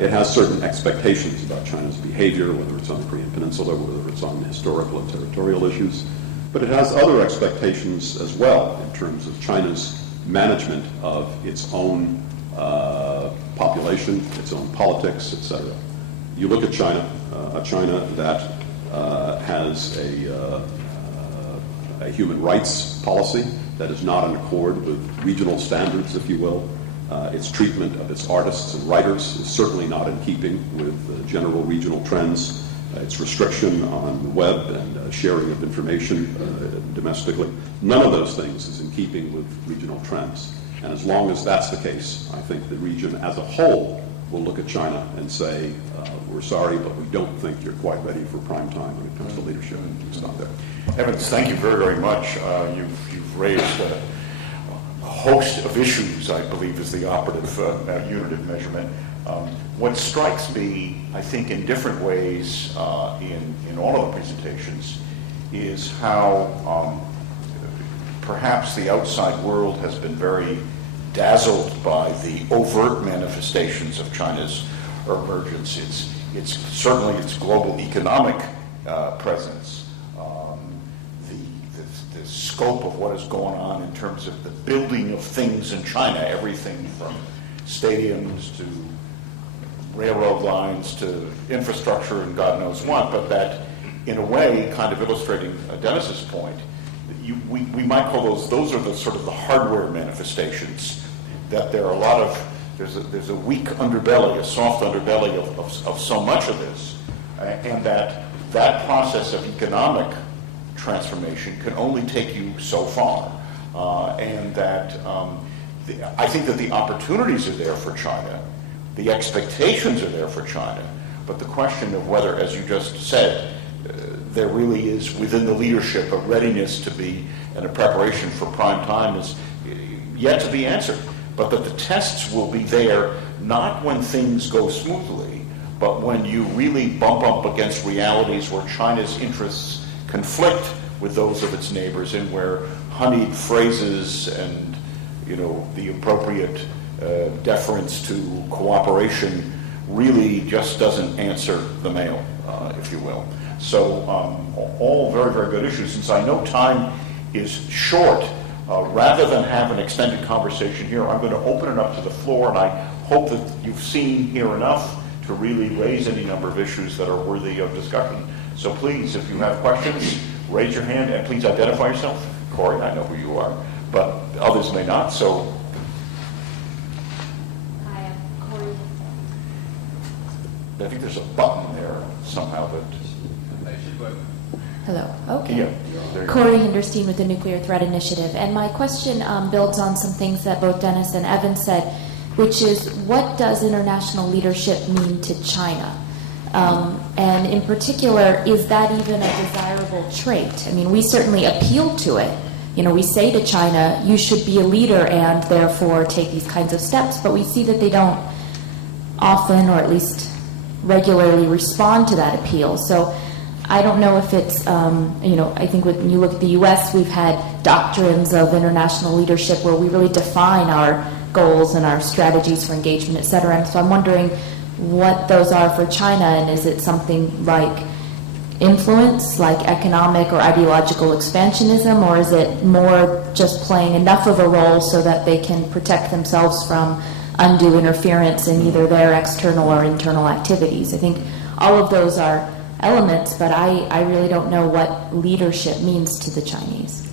it has certain expectations about China's behavior, whether it's on the Korean Peninsula, whether it's on historical and territorial issues. But it has other expectations as well in terms of China's management of its own population, its own politics, etc. You look at China, a China that has a human rights policy that is not in accord with regional standards, if you will. Its treatment of its artists and writers is certainly not in keeping with general regional trends. its restriction on the web and sharing of information domestically. None of those things is in keeping with regional trends. And as long as that's the case, I think the region as a whole will look at China and say, we're sorry, but we don't think you're quite ready for prime time when it comes to leadership. It's not there. Evans, thank you very, very much. You've raised a host of issues, I believe, is the operative unit of measurement. What strikes me, I think, in different ways in all of the presentations is how perhaps the outside world has been very dazzled by the overt manifestations of China's emergence. It's certainly its global economic presence, the scope of what is going on in terms of the building of things in China, everything from stadiums to railroad lines to infrastructure and God knows what, but that in a way, kind of illustrating Dennis's point, we might call those are the sort of the hardware manifestations, that there are a lot of, there's a weak underbelly, a soft underbelly of so much of this, and that process of economic transformation can only take you so far, and that I think that the opportunities are there for China, the expectations are there for China, but the question of whether, as you just said, there really is within the leadership a readiness to be and a preparation for prime time is yet to be answered. But that the tests will be there not when things go smoothly, but when you really bump up against realities where China's interests conflict with those of its neighbors, and where honeyed phrases and the appropriate deference to cooperation really just doesn't answer the mail, if you will. So all very, very good issues. Since I know time is short, rather than have an extended conversation here, I'm going to open it up to the floor, and I hope that you've seen here enough to really raise any number of issues that are worthy of discussion. So please, if you have questions, raise your hand, and please identify yourself. Corey, I know who you are, but others may not, so. Hi, I'm Corey. I think there's a button there somehow that... Hello. Okay. Yeah, there you go. Corey Hinderstein with the Nuclear Threat Initiative. And my question builds on some things that both Dennis and Evan said, which is, what does international leadership mean to China? And in particular, is that even a desirable trait? I mean, we certainly appeal to it. We say to China, you should be a leader and therefore take these kinds of steps, but we see that they don't often, or at least regularly, respond to that appeal. So I don't know if it's, I think when you look at the U.S., we've had doctrines of international leadership where we really define our goals and our strategies for engagement, et cetera. And so I'm wondering what those are for China, and is it something like influence, like economic or ideological expansionism, or is it more just playing enough of a role so that they can protect themselves from undue interference in either their external or internal activities? I think all of those are elements, but I really don't know what leadership means to the Chinese.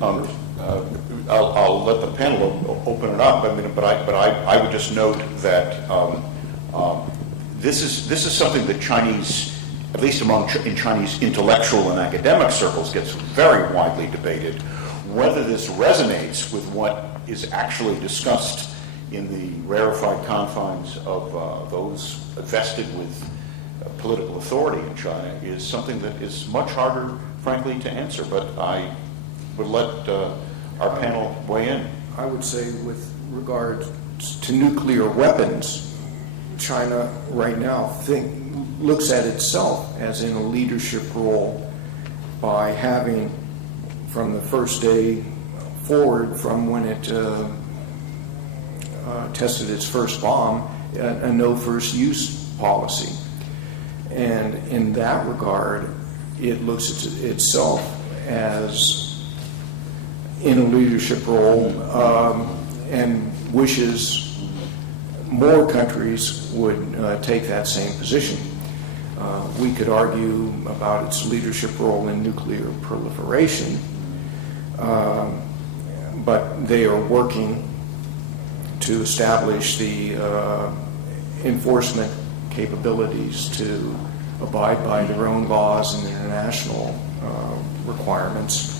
I'll let the panel open it up. But I would just note that this is something that Chinese, at least in Chinese intellectual and academic circles, gets very widely debated. Whether this resonates with what is actually discussed in the rarefied confines of those vested with political authority in China is something that is much harder, frankly, to answer. But I would let our panel weigh in. I would say with regard to nuclear weapons, China right now looks at itself as in a leadership role by having, from the first day forward from when it tested its first bomb, a no first use policy. And in that regard, it looks at itself as in a leadership role and wishes more countries would take that same position. We could argue about its leadership role in nuclear proliferation, but they are working to establish the enforcement capabilities to abide by their own laws and international requirements.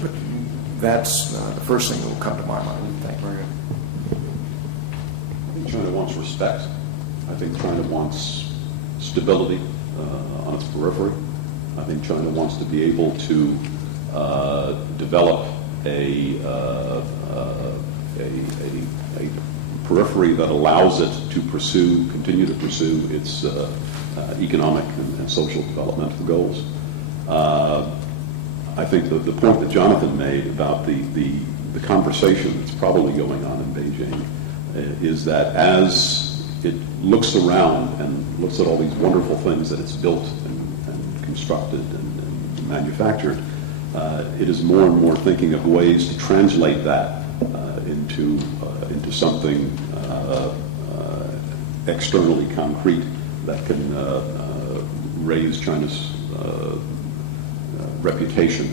But that's the first thing that will come to my mind. Thank you. I think China wants respect. I think China wants stability on its periphery. I think China wants to be able to develop a periphery that allows it to continue to pursue its economic and social developmental goals. I think the point that Jonathan made about the conversation that's probably going on in Beijing is that as it looks around and looks at all these wonderful things that it's built and constructed and manufactured, it is more and more thinking of ways to translate that into something externally concrete that can raise China's reputation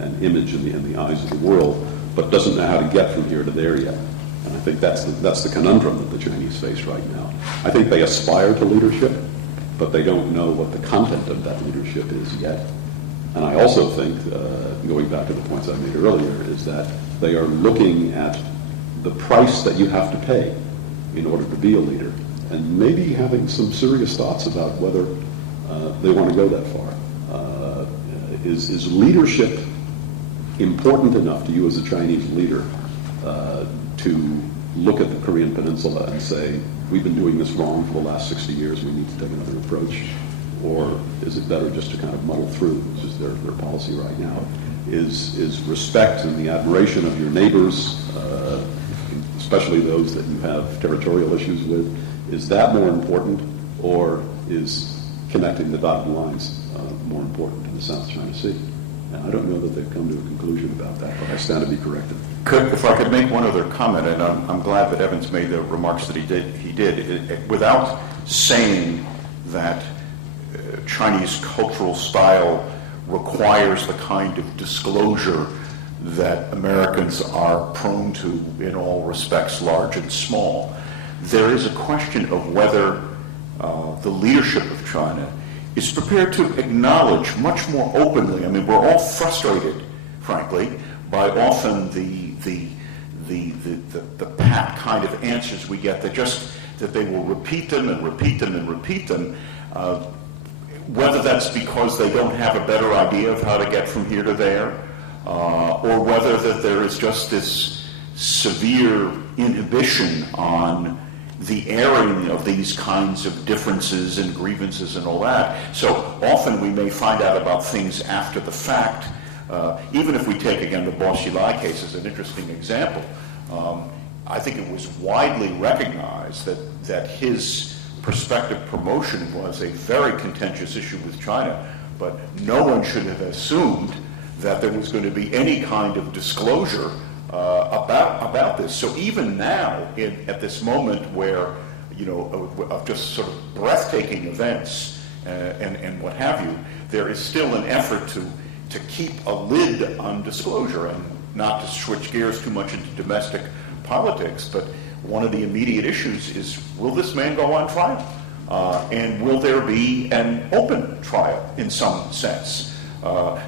and image in the eyes of the world, but doesn't know how to get from here to there yet. And I think that's the conundrum that the Chinese face right now. I think they aspire to leadership, but they don't know what the content of that leadership is yet. And I also think, going back to the points I made earlier, is that they are looking at the price that you have to pay in order to be a leader, and maybe having some serious thoughts about whether they want to go that far. Is leadership important enough to you as a Chinese leader to look at the Korean Peninsula and say, we've been doing this wrong for the last 60 years, we need to take another approach? Or is it better just to kind of muddle through, which is their policy right now? Is respect and the admiration of your neighbors, especially those that you have territorial issues with, is that more important, or is connecting the dotted lines more important in the South China Sea? And I don't know that they've come to a conclusion about that, but I stand to be corrected. If I could make one other comment, and I'm glad that Evans made the remarks that he did, without saying that Chinese cultural style requires the kind of disclosure that Americans are prone to in all respects, large and small. There is a question of whether the leadership of China is prepared to acknowledge much more openly. I mean, we're all frustrated, frankly, by often the pat kind of answers we get that they will repeat them and repeat them and repeat them. Whether that's because they don't have a better idea of how to get from here to there, or whether that there is just this severe inhibition on the airing of these kinds of differences and grievances and all that. So often we may find out about things after the fact. Even if we take, again, the Bo Xilai case as an interesting example, I think it was widely recognized that his prospective promotion was a very contentious issue with China, but no one should have assumed that there was going to be any kind of disclosure about this. So even now, at this moment where, of just sort of breathtaking events and what have you, there is still an effort to keep a lid on disclosure, and not to switch gears too much into domestic politics, but one of the immediate issues is, will this man go on trial? And will there be an open trial in some sense?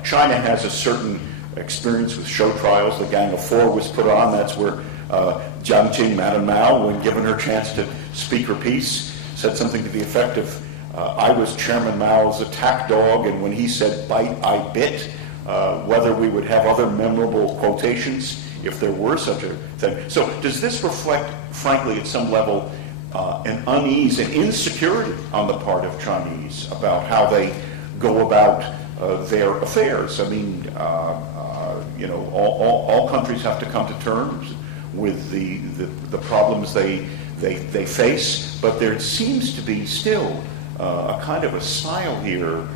China has a certain experience with show trials. The Gang of Four was put on. That's where Jiang Qing, Madame Mao, when given her chance to speak her piece, said something to the effect of, I was Chairman Mao's attack dog, and when he said bite, I bit. Whether we would have other memorable quotations if there were such a thing. So does this reflect, frankly, at some level, an unease and insecurity on the part of Chinese about how they go about their affairs? I mean, all countries have to come to terms with the problems they face, but there seems to be still a kind of a style here,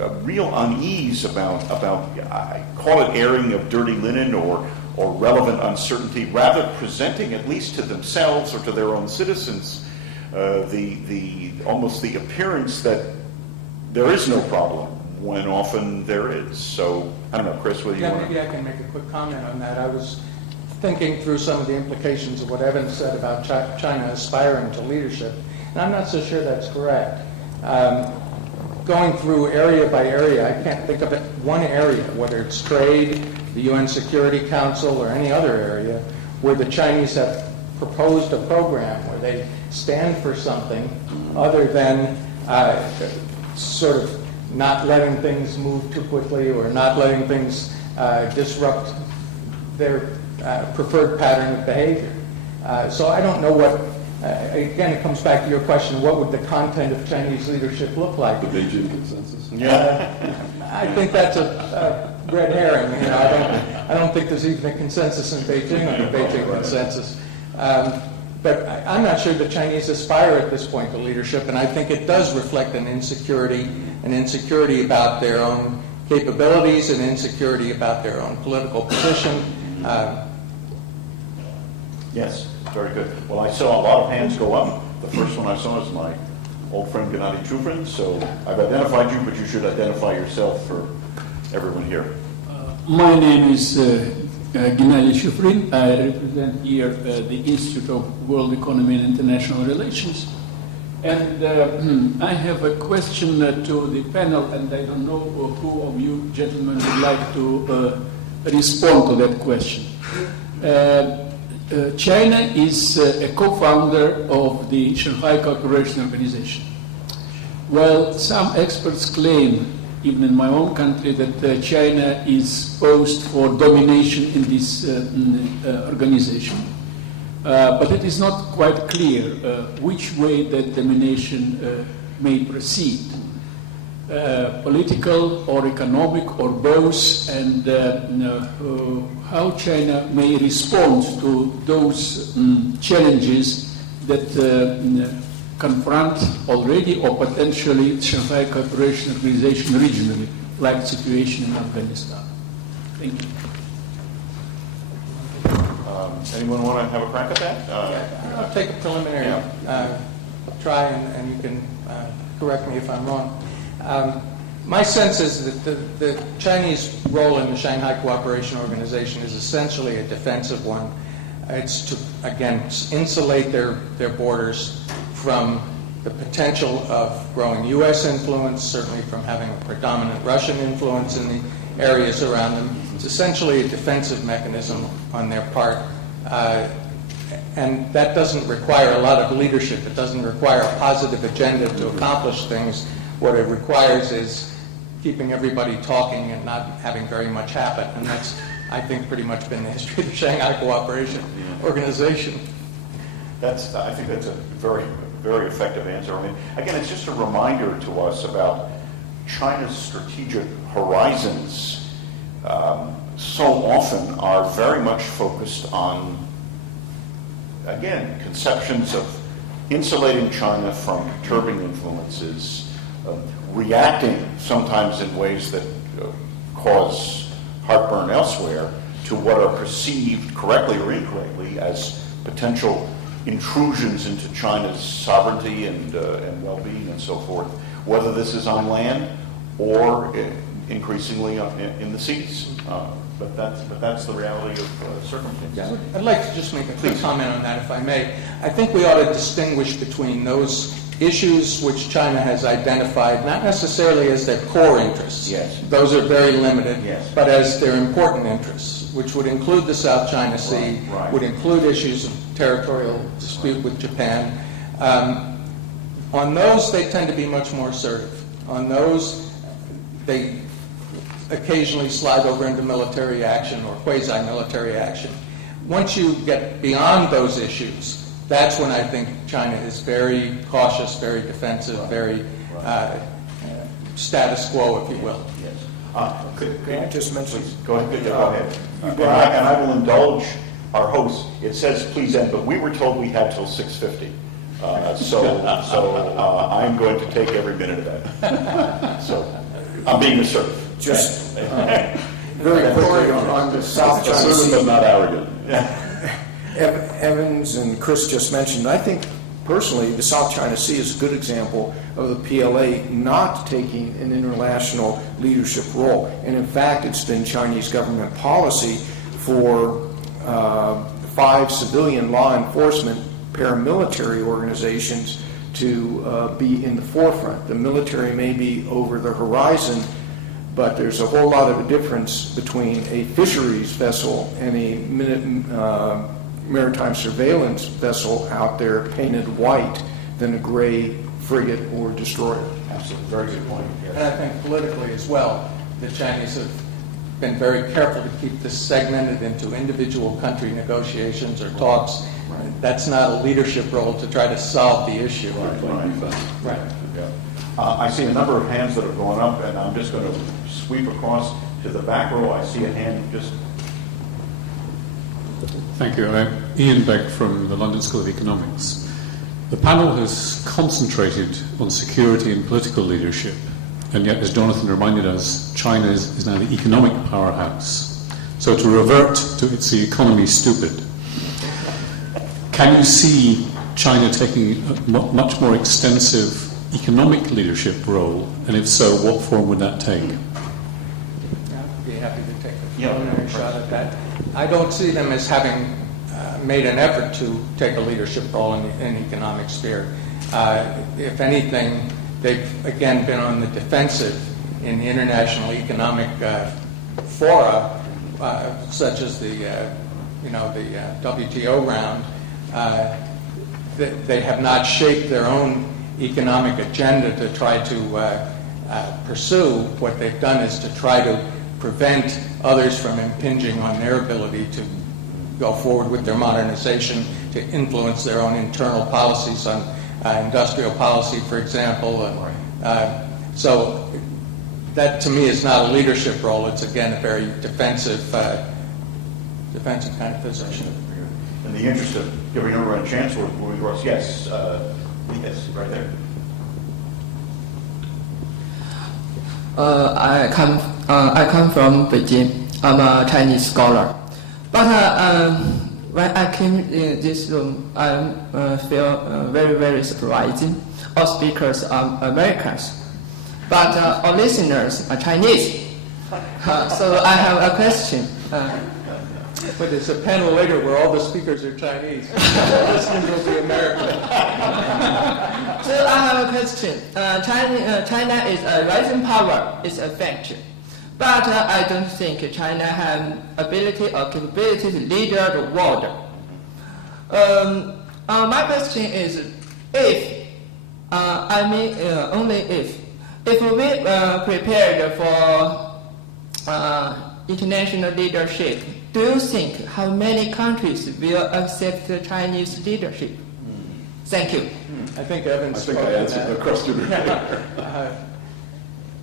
a real unease about I call it airing of dirty linen or relevant uncertainty, rather presenting, at least to themselves or to their own citizens, almost the appearance that there is no problem when often there is. So I don't know, Chris, whether you want to... Maybe I can make a quick comment on that. I was thinking through some of the implications of what Evan said about China aspiring to leadership, and I'm not so sure that's correct. Going through area by area, I can't think of one area, whether it's trade, the UN Security Council, or any other area, where the Chinese have proposed a program where they stand for something other than sort of not letting things move too quickly or not letting things disrupt their preferred pattern of behavior. So I don't know what, again, it comes back to your question, what would the content of Chinese leadership look like? The Beijing consensus. I think that's a red herring. You know, I don't think there's even a consensus in Beijing on the Beijing consensus. But I'm not sure the Chinese aspire at this point to leadership, and I think it does reflect an insecurity about their own capabilities, an insecurity about their own political position. Yes, very good. Well, I saw a lot of hands go up. The first one I saw is my old friend Gennady Chufrin, so I've identified you, but you should identify yourself for everyone here. My name is Gennady Chufrin. I represent here the Institute of World Economy and International Relations. And I have a question to the panel, and I don't know who of you gentlemen would like to respond to that question. China is a co-founder of the Shanghai Cooperation Organization. Well, some experts claim, even in my own country, that China is posed for domination in this organization. But it is not quite clear which way that domination may proceed. Political or economic or both, and how China may respond to those challenges that confront already or potentially Shanghai Cooperation Organization regionally, like the situation in Afghanistan. Thank you. Anyone want to have a crack at that? I'll take a preliminary try, and you can correct me if I'm wrong. My sense is that the Chinese role in the Shanghai Cooperation Organization is essentially a defensive one. It's to, again, insulate their borders from the potential of growing U.S. influence, certainly from having a predominant Russian influence in the areas around them. It's essentially a defensive mechanism on their part. And that doesn't require a lot of leadership. It doesn't require a positive agenda to accomplish things. What it requires is keeping everybody talking and not having very much happen. And that's, I think, pretty much been the history of the Shanghai Cooperation Organization. I think that's a very, very effective answer. I mean, again, it's just a reminder to us about China's strategic horizons. So often are very much focused on, again, conceptions of insulating China from perturbing influences, reacting sometimes in ways that cause heartburn elsewhere to what are perceived, correctly or incorrectly, as potential intrusions into China's sovereignty and well-being and so forth, whether this is on land or increasingly in the seas. But that's the reality of circumstances. Yeah, I'd like to just make a quick comment on that, if I may. I think we ought to distinguish between those issues which China has identified, not necessarily as their core interests. Yes. Those are very limited. Yes. But as their important interests, which would include the South China Sea, right. would include issues of territorial dispute with Japan. On those, they tend to be much more assertive. On those, they occasionally slide over into military action or quasi-military action. Once you get beyond those issues, that's when I think China is very cautious, very defensive, very status quo, if you will. Yes. Could I just mention? Please, go ahead. And I will indulge our host. It says please end, but we were told we had till 6:50. So I'm going to take every minute of that. So I'm being assertive. Just very quickly on the South China Assertive Sea. but not arrogant. Evans and Chris just mentioned, I think personally the South China Sea is a good example of the PLA not taking an international leadership role. And in fact, it's been Chinese government policy for 5 civilian law enforcement paramilitary organizations to be in the forefront. The military may be over the horizon, but there's a whole lot of a difference between a fisheries vessel and a maritime surveillance vessel out there painted white than a gray frigate or destroyer. Absolutely, very good point. Yes. And I think politically as well, the Chinese have been very careful to keep this segmented into individual country negotiations or talks. Right. That's not a leadership role to try to solve the issue. Right. Yeah. I see a number of hands that have gone up, and I'm just going to sweep across to the back row. I see a hand just... Thank you. I'm Ian Beck from the London School of Economics. The panel has concentrated on security and political leadership, and yet, as Jonathan reminded us, China is now the economic powerhouse. So to revert to it's the economy stupid, can you see China taking a much more extensive economic leadership role, and if so, what form would that take? I'd be happy to take a preliminary shot at that. I don't see them as having made an effort to take a leadership role in the economic sphere. If anything, they've again been on the defensive in the international economic fora, such as the WTO round. They have not shaped their own economic agenda to try to pursue. What they've done is to try to prevent others from impinging on their ability to go forward with their modernization, to influence their own internal policies on industrial policy, for example. So that, to me, is not a leadership role. It's, again, a very defensive kind of position. In the interest of giving everyone a chance, moving across. Yes, yes, right there. I come from Beijing. I'm a Chinese scholar. But when I came in this room, I feel very, very surprising. All speakers are Americans, but all listeners are Chinese. So I have a question. But it's a panel later where all the speakers are Chinese. The listeners will be American. So I have a question. China is a rising power. It's a fact. But I don't think China has ability or capability to lead the world. My question is, only if we prepared for international leadership, do you think how many countries will accept the Chinese leadership? Thank you. I think Evan spoke to that. I answered the question earlier.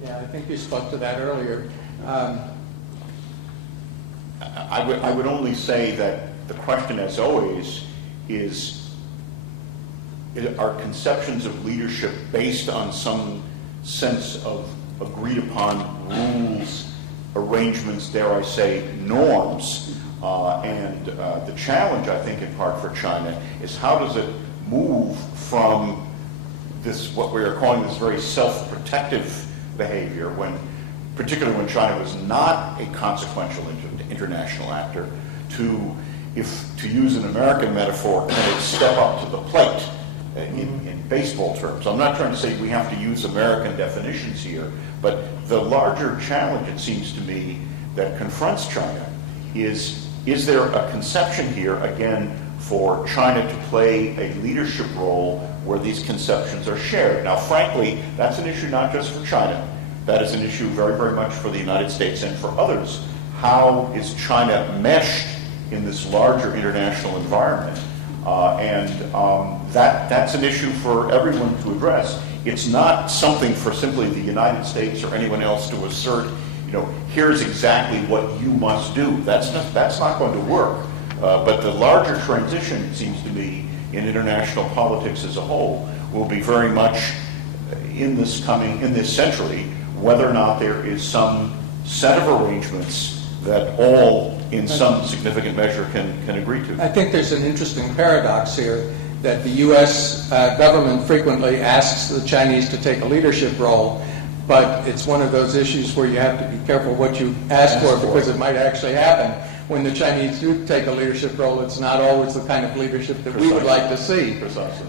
Yeah, I think you spoke to that earlier. I would only say that the question, as always, is are conceptions of leadership based on some sense of agreed upon rules, arrangements, dare I say, norms. And the challenge, I think, in part for China is how does it move from this, what we are calling this very self-protective behavior, particularly when China was not a consequential international actor, to use an American metaphor, kind of step up to the plate in baseball terms. I'm not trying to say we have to use American definitions here, but the larger challenge, it seems to me, that confronts China is there a conception here, again, for China to play a leadership role where these conceptions are shared? Now, frankly, that's an issue not just for China. That is an issue very, very much for the United States and for others. How is China meshed in this larger international environment? That's an issue for everyone to address. It's not something for simply the United States or anyone else to assert, here's exactly what you must do. That's not going to work. But the larger transition, it seems to me, in international politics as a whole, will be very much in this century, whether or not there is some set of arrangements that all, in some significant measure, can agree to. I think there's an interesting paradox here that the U.S. Government frequently asks the Chinese to take a leadership role, but it's one of those issues where you have to be careful what you ask for because it might actually happen. when the Chinese do take a leadership role, it's not always the kind of leadership that we would like to see. Precisely.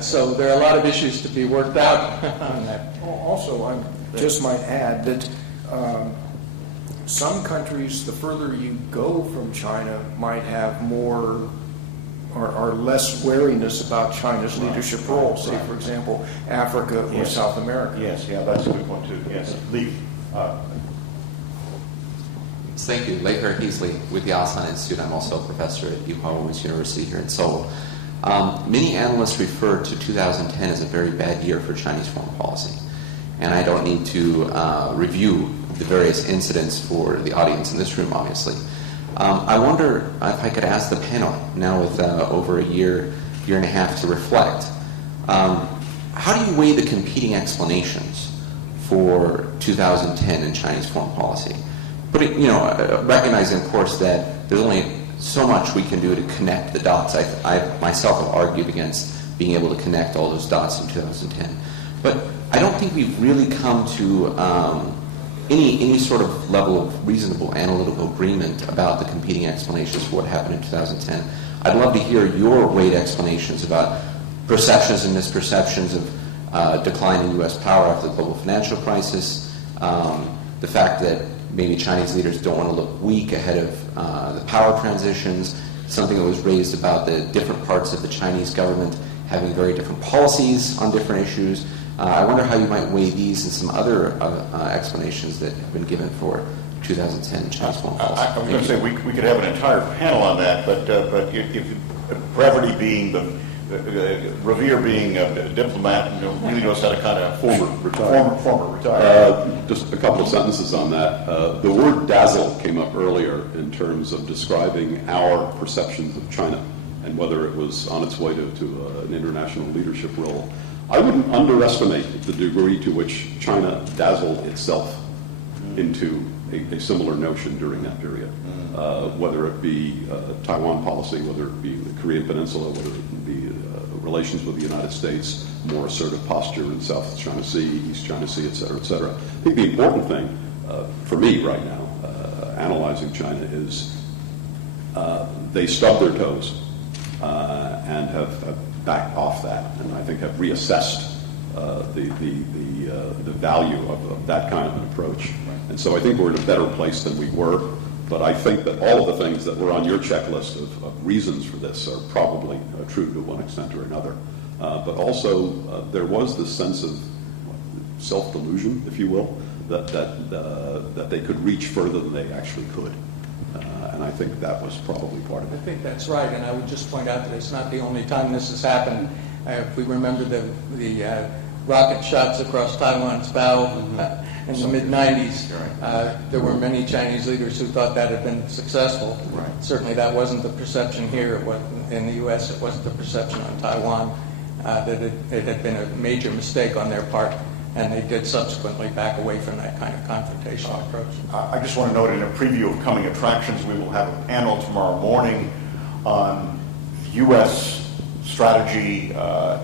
So there are a lot of issues to be worked out on that. Also, I just might add that some countries, the further you go from China, might have more or less wariness about China's leadership role. Say, for example, Africa or South America. Yes, yeah, that's a good point too. Yes, Lee. Thank you. Laker Heasley with the Asan Institute. I'm also a professor at Ewha Women's University here in Seoul. Many analysts refer to 2010 as a very bad year for Chinese foreign policy. And I don't need to review the various incidents for the audience in this room, obviously. I wonder if I could ask the panel, now with over a year and a half to reflect, how do you weigh the competing explanations for 2010 in Chinese foreign policy? But recognizing, of course, that there's only so much we can do to connect the dots. I myself have argued against being able to connect all those dots in 2010. But I don't think we've really come to any sort of level of reasonable analytical agreement about the competing explanations for what happened in 2010. I'd love to hear your weighed explanations about perceptions and misperceptions of decline in U.S. power after the global financial crisis, the fact that maybe Chinese leaders don't want to look weak ahead of the power transitions, something that was raised about the different parts of the Chinese government having very different policies on different issues. I wonder how you might weigh these and some other explanations that have been given for 2010 Chinese foreign policy. I was going to say we could have an entire panel on that, but if brevity being Revere being a diplomat, really knows how to kind of former retired. Just a couple of sentences on that. The word dazzle came up earlier in terms of describing our perceptions of China and whether it was on its way to an international leadership role. I wouldn't underestimate the degree to which China dazzled itself into a similar notion during that period, whether it be Taiwan policy, whether it be the Korean Peninsula, whether it be relations with the United States, more assertive posture in South China Sea, East China Sea, et cetera, et cetera. I think the important thing for me right now, analyzing China, is they stubbed their toes and have backed off that, and I think have reassessed the value of that kind of an approach. And so I think we're in a better place than we were. But I think that all of the things that were on your checklist of reasons for this are probably true to one extent or another. But also, there was this sense of self-delusion, if you will, that they could reach further than they actually could. And I think that was probably part of it. I think that's right, and I would just point out that it's not the only time this has happened. If we remember the rocket shots across Taiwan's bow in the mid-'90s, there were many Chinese leaders who thought that had been successful. Right. Certainly that wasn't the perception here. It wasn't, in the U.S., it wasn't the perception on Taiwan that it had been a major mistake on their part, and they did subsequently back away from that kind of confrontational approach. I just want to note in a preview of coming attractions, we will have a panel tomorrow morning on U.S. strategy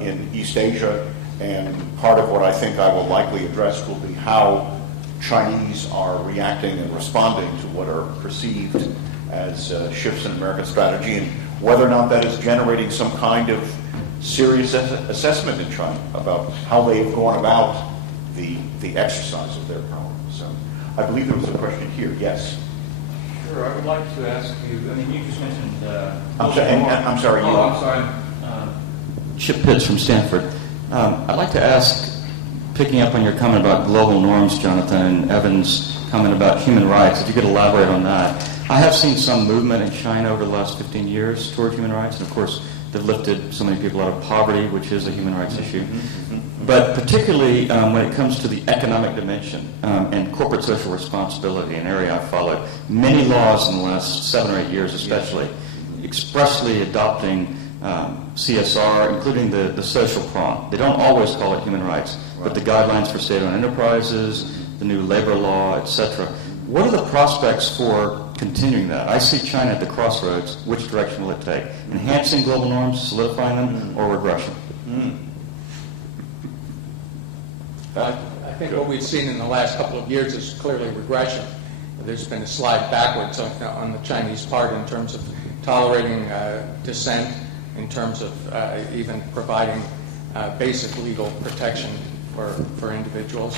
in East Asia, and part of what I think I will likely address will be how Chinese are reacting and responding to what are perceived as shifts in American strategy, and whether or not that is generating some kind of serious assessment in China about how they've gone about the exercise of their power. So I believe there was a question here. Yes. Sure. I would like to ask you, I mean, you just mentioned... I'm sorry. Chip Pitts from Stanford. I'd like to ask, picking up on your comment about global norms, Jonathan, and Evan's comment about human rights, if you could elaborate on that. I have seen some movement in China over the last 15 years toward human rights, and of course, they've lifted so many people out of poverty, which is a human rights issue. But particularly when it comes to the economic dimension and corporate social responsibility, an area I've followed, many laws in the last 7 or 8 years especially, expressly adopting CSR, including the social prong. They don't always call it human rights, but the guidelines for state-owned enterprises, the new labor law, etc. What are the prospects for continuing that? I see China at the crossroads. Which direction will it take? Enhancing global norms, solidifying them, or regression? I think what we've seen in the last couple of years is clearly regression. there's been a slide backwards on the Chinese part in terms of tolerating dissent, in terms of even providing basic legal protection for individuals.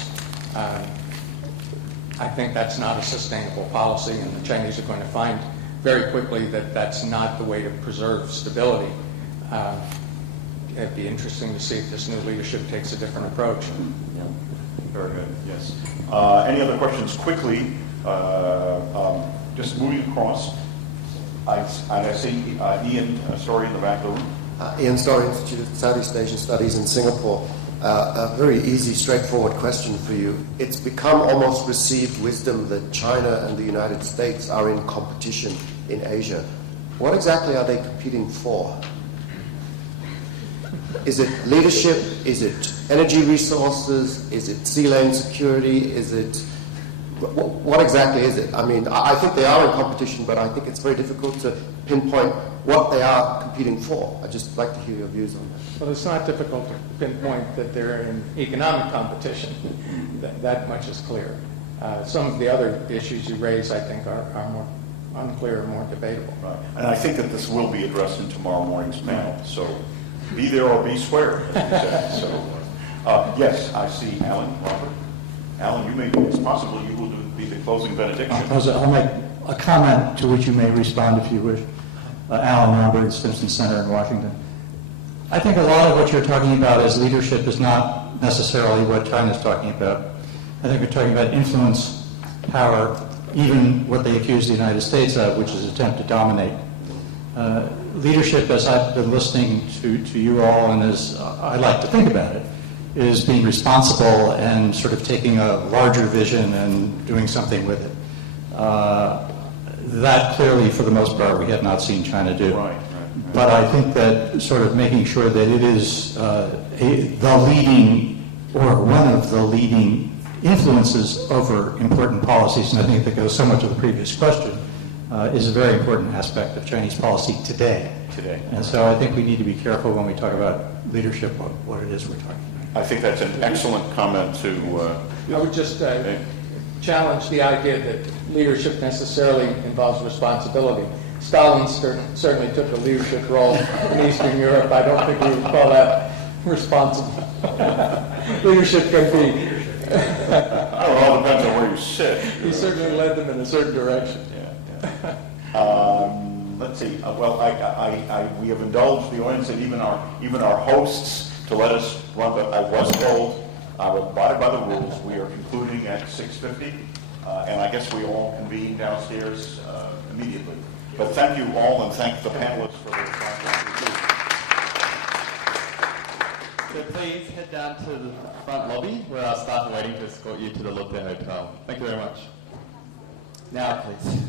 I think that's not a sustainable policy, and the Chinese are going to find very quickly that that's not the way to preserve stability. It'd be interesting to see if this new leadership takes a different approach. Yeah. Very good, yes. Any other questions quickly? Just moving across. I see Ian Story in the back of the room. Ian Story, Institute of Southeast Asian Studies in Singapore. A very easy, straightforward question for you. It's become almost received wisdom that China and the United States are in competition in Asia. What exactly are they competing for? Is it leadership? Is it energy resources? Is it sea lane security? Is it... What exactly is it? I mean, I think they are in competition, but I think it's very difficult to pinpoint what they are competing for. I'd just like to hear your views on that. Well, it's not difficult to pinpoint that they're in economic competition. That much is clear. Some of the other issues you raise, I think, are more unclear and more debatable. Right. And I think that this will be addressed in tomorrow morning's panel. So be there or be square, as you said. So, yes, I see Alan Robert. Alan, you may, it's possible you will be the closing benediction. I'll make a comment to which you may respond if you wish. Alan Robert, Stimson Center in Washington. I think a lot of what you're talking about as leadership is not necessarily what China's talking about. I think we're talking about influence, power, even what they accuse the United States of, which is an attempt to dominate. Leadership, as I've been listening to you all and as I like to think about it, is being responsible and sort of taking a larger vision and doing something with it. That clearly, for the most part, we have not seen China do. Right. But I think that sort of making sure that it is the leading or one of the leading influences over important policies, and I think that goes somewhat to the previous question, is a very important aspect of Chinese policy today. And so I think we need to be careful when we talk about leadership, what it is we're talking about. I think that's an excellent comment to... I would just challenge the idea that leadership necessarily involves responsibility. Stalin certainly took a leadership role in Eastern Europe. I don't think we would call that responsible. Leadership can be... it all depends on where you sit. He certainly led them in a certain direction. Let's see. We have indulged the audience and even our hosts to let us run, but I was told, I will abide by the rules. We are concluding at 6:50, and I guess we all convene downstairs immediately. But thank you all, and thank the panelists for their time. So please head down to the front lobby where our staff are waiting to escort you to the Lotte Hotel. Thank you very much. Now, please.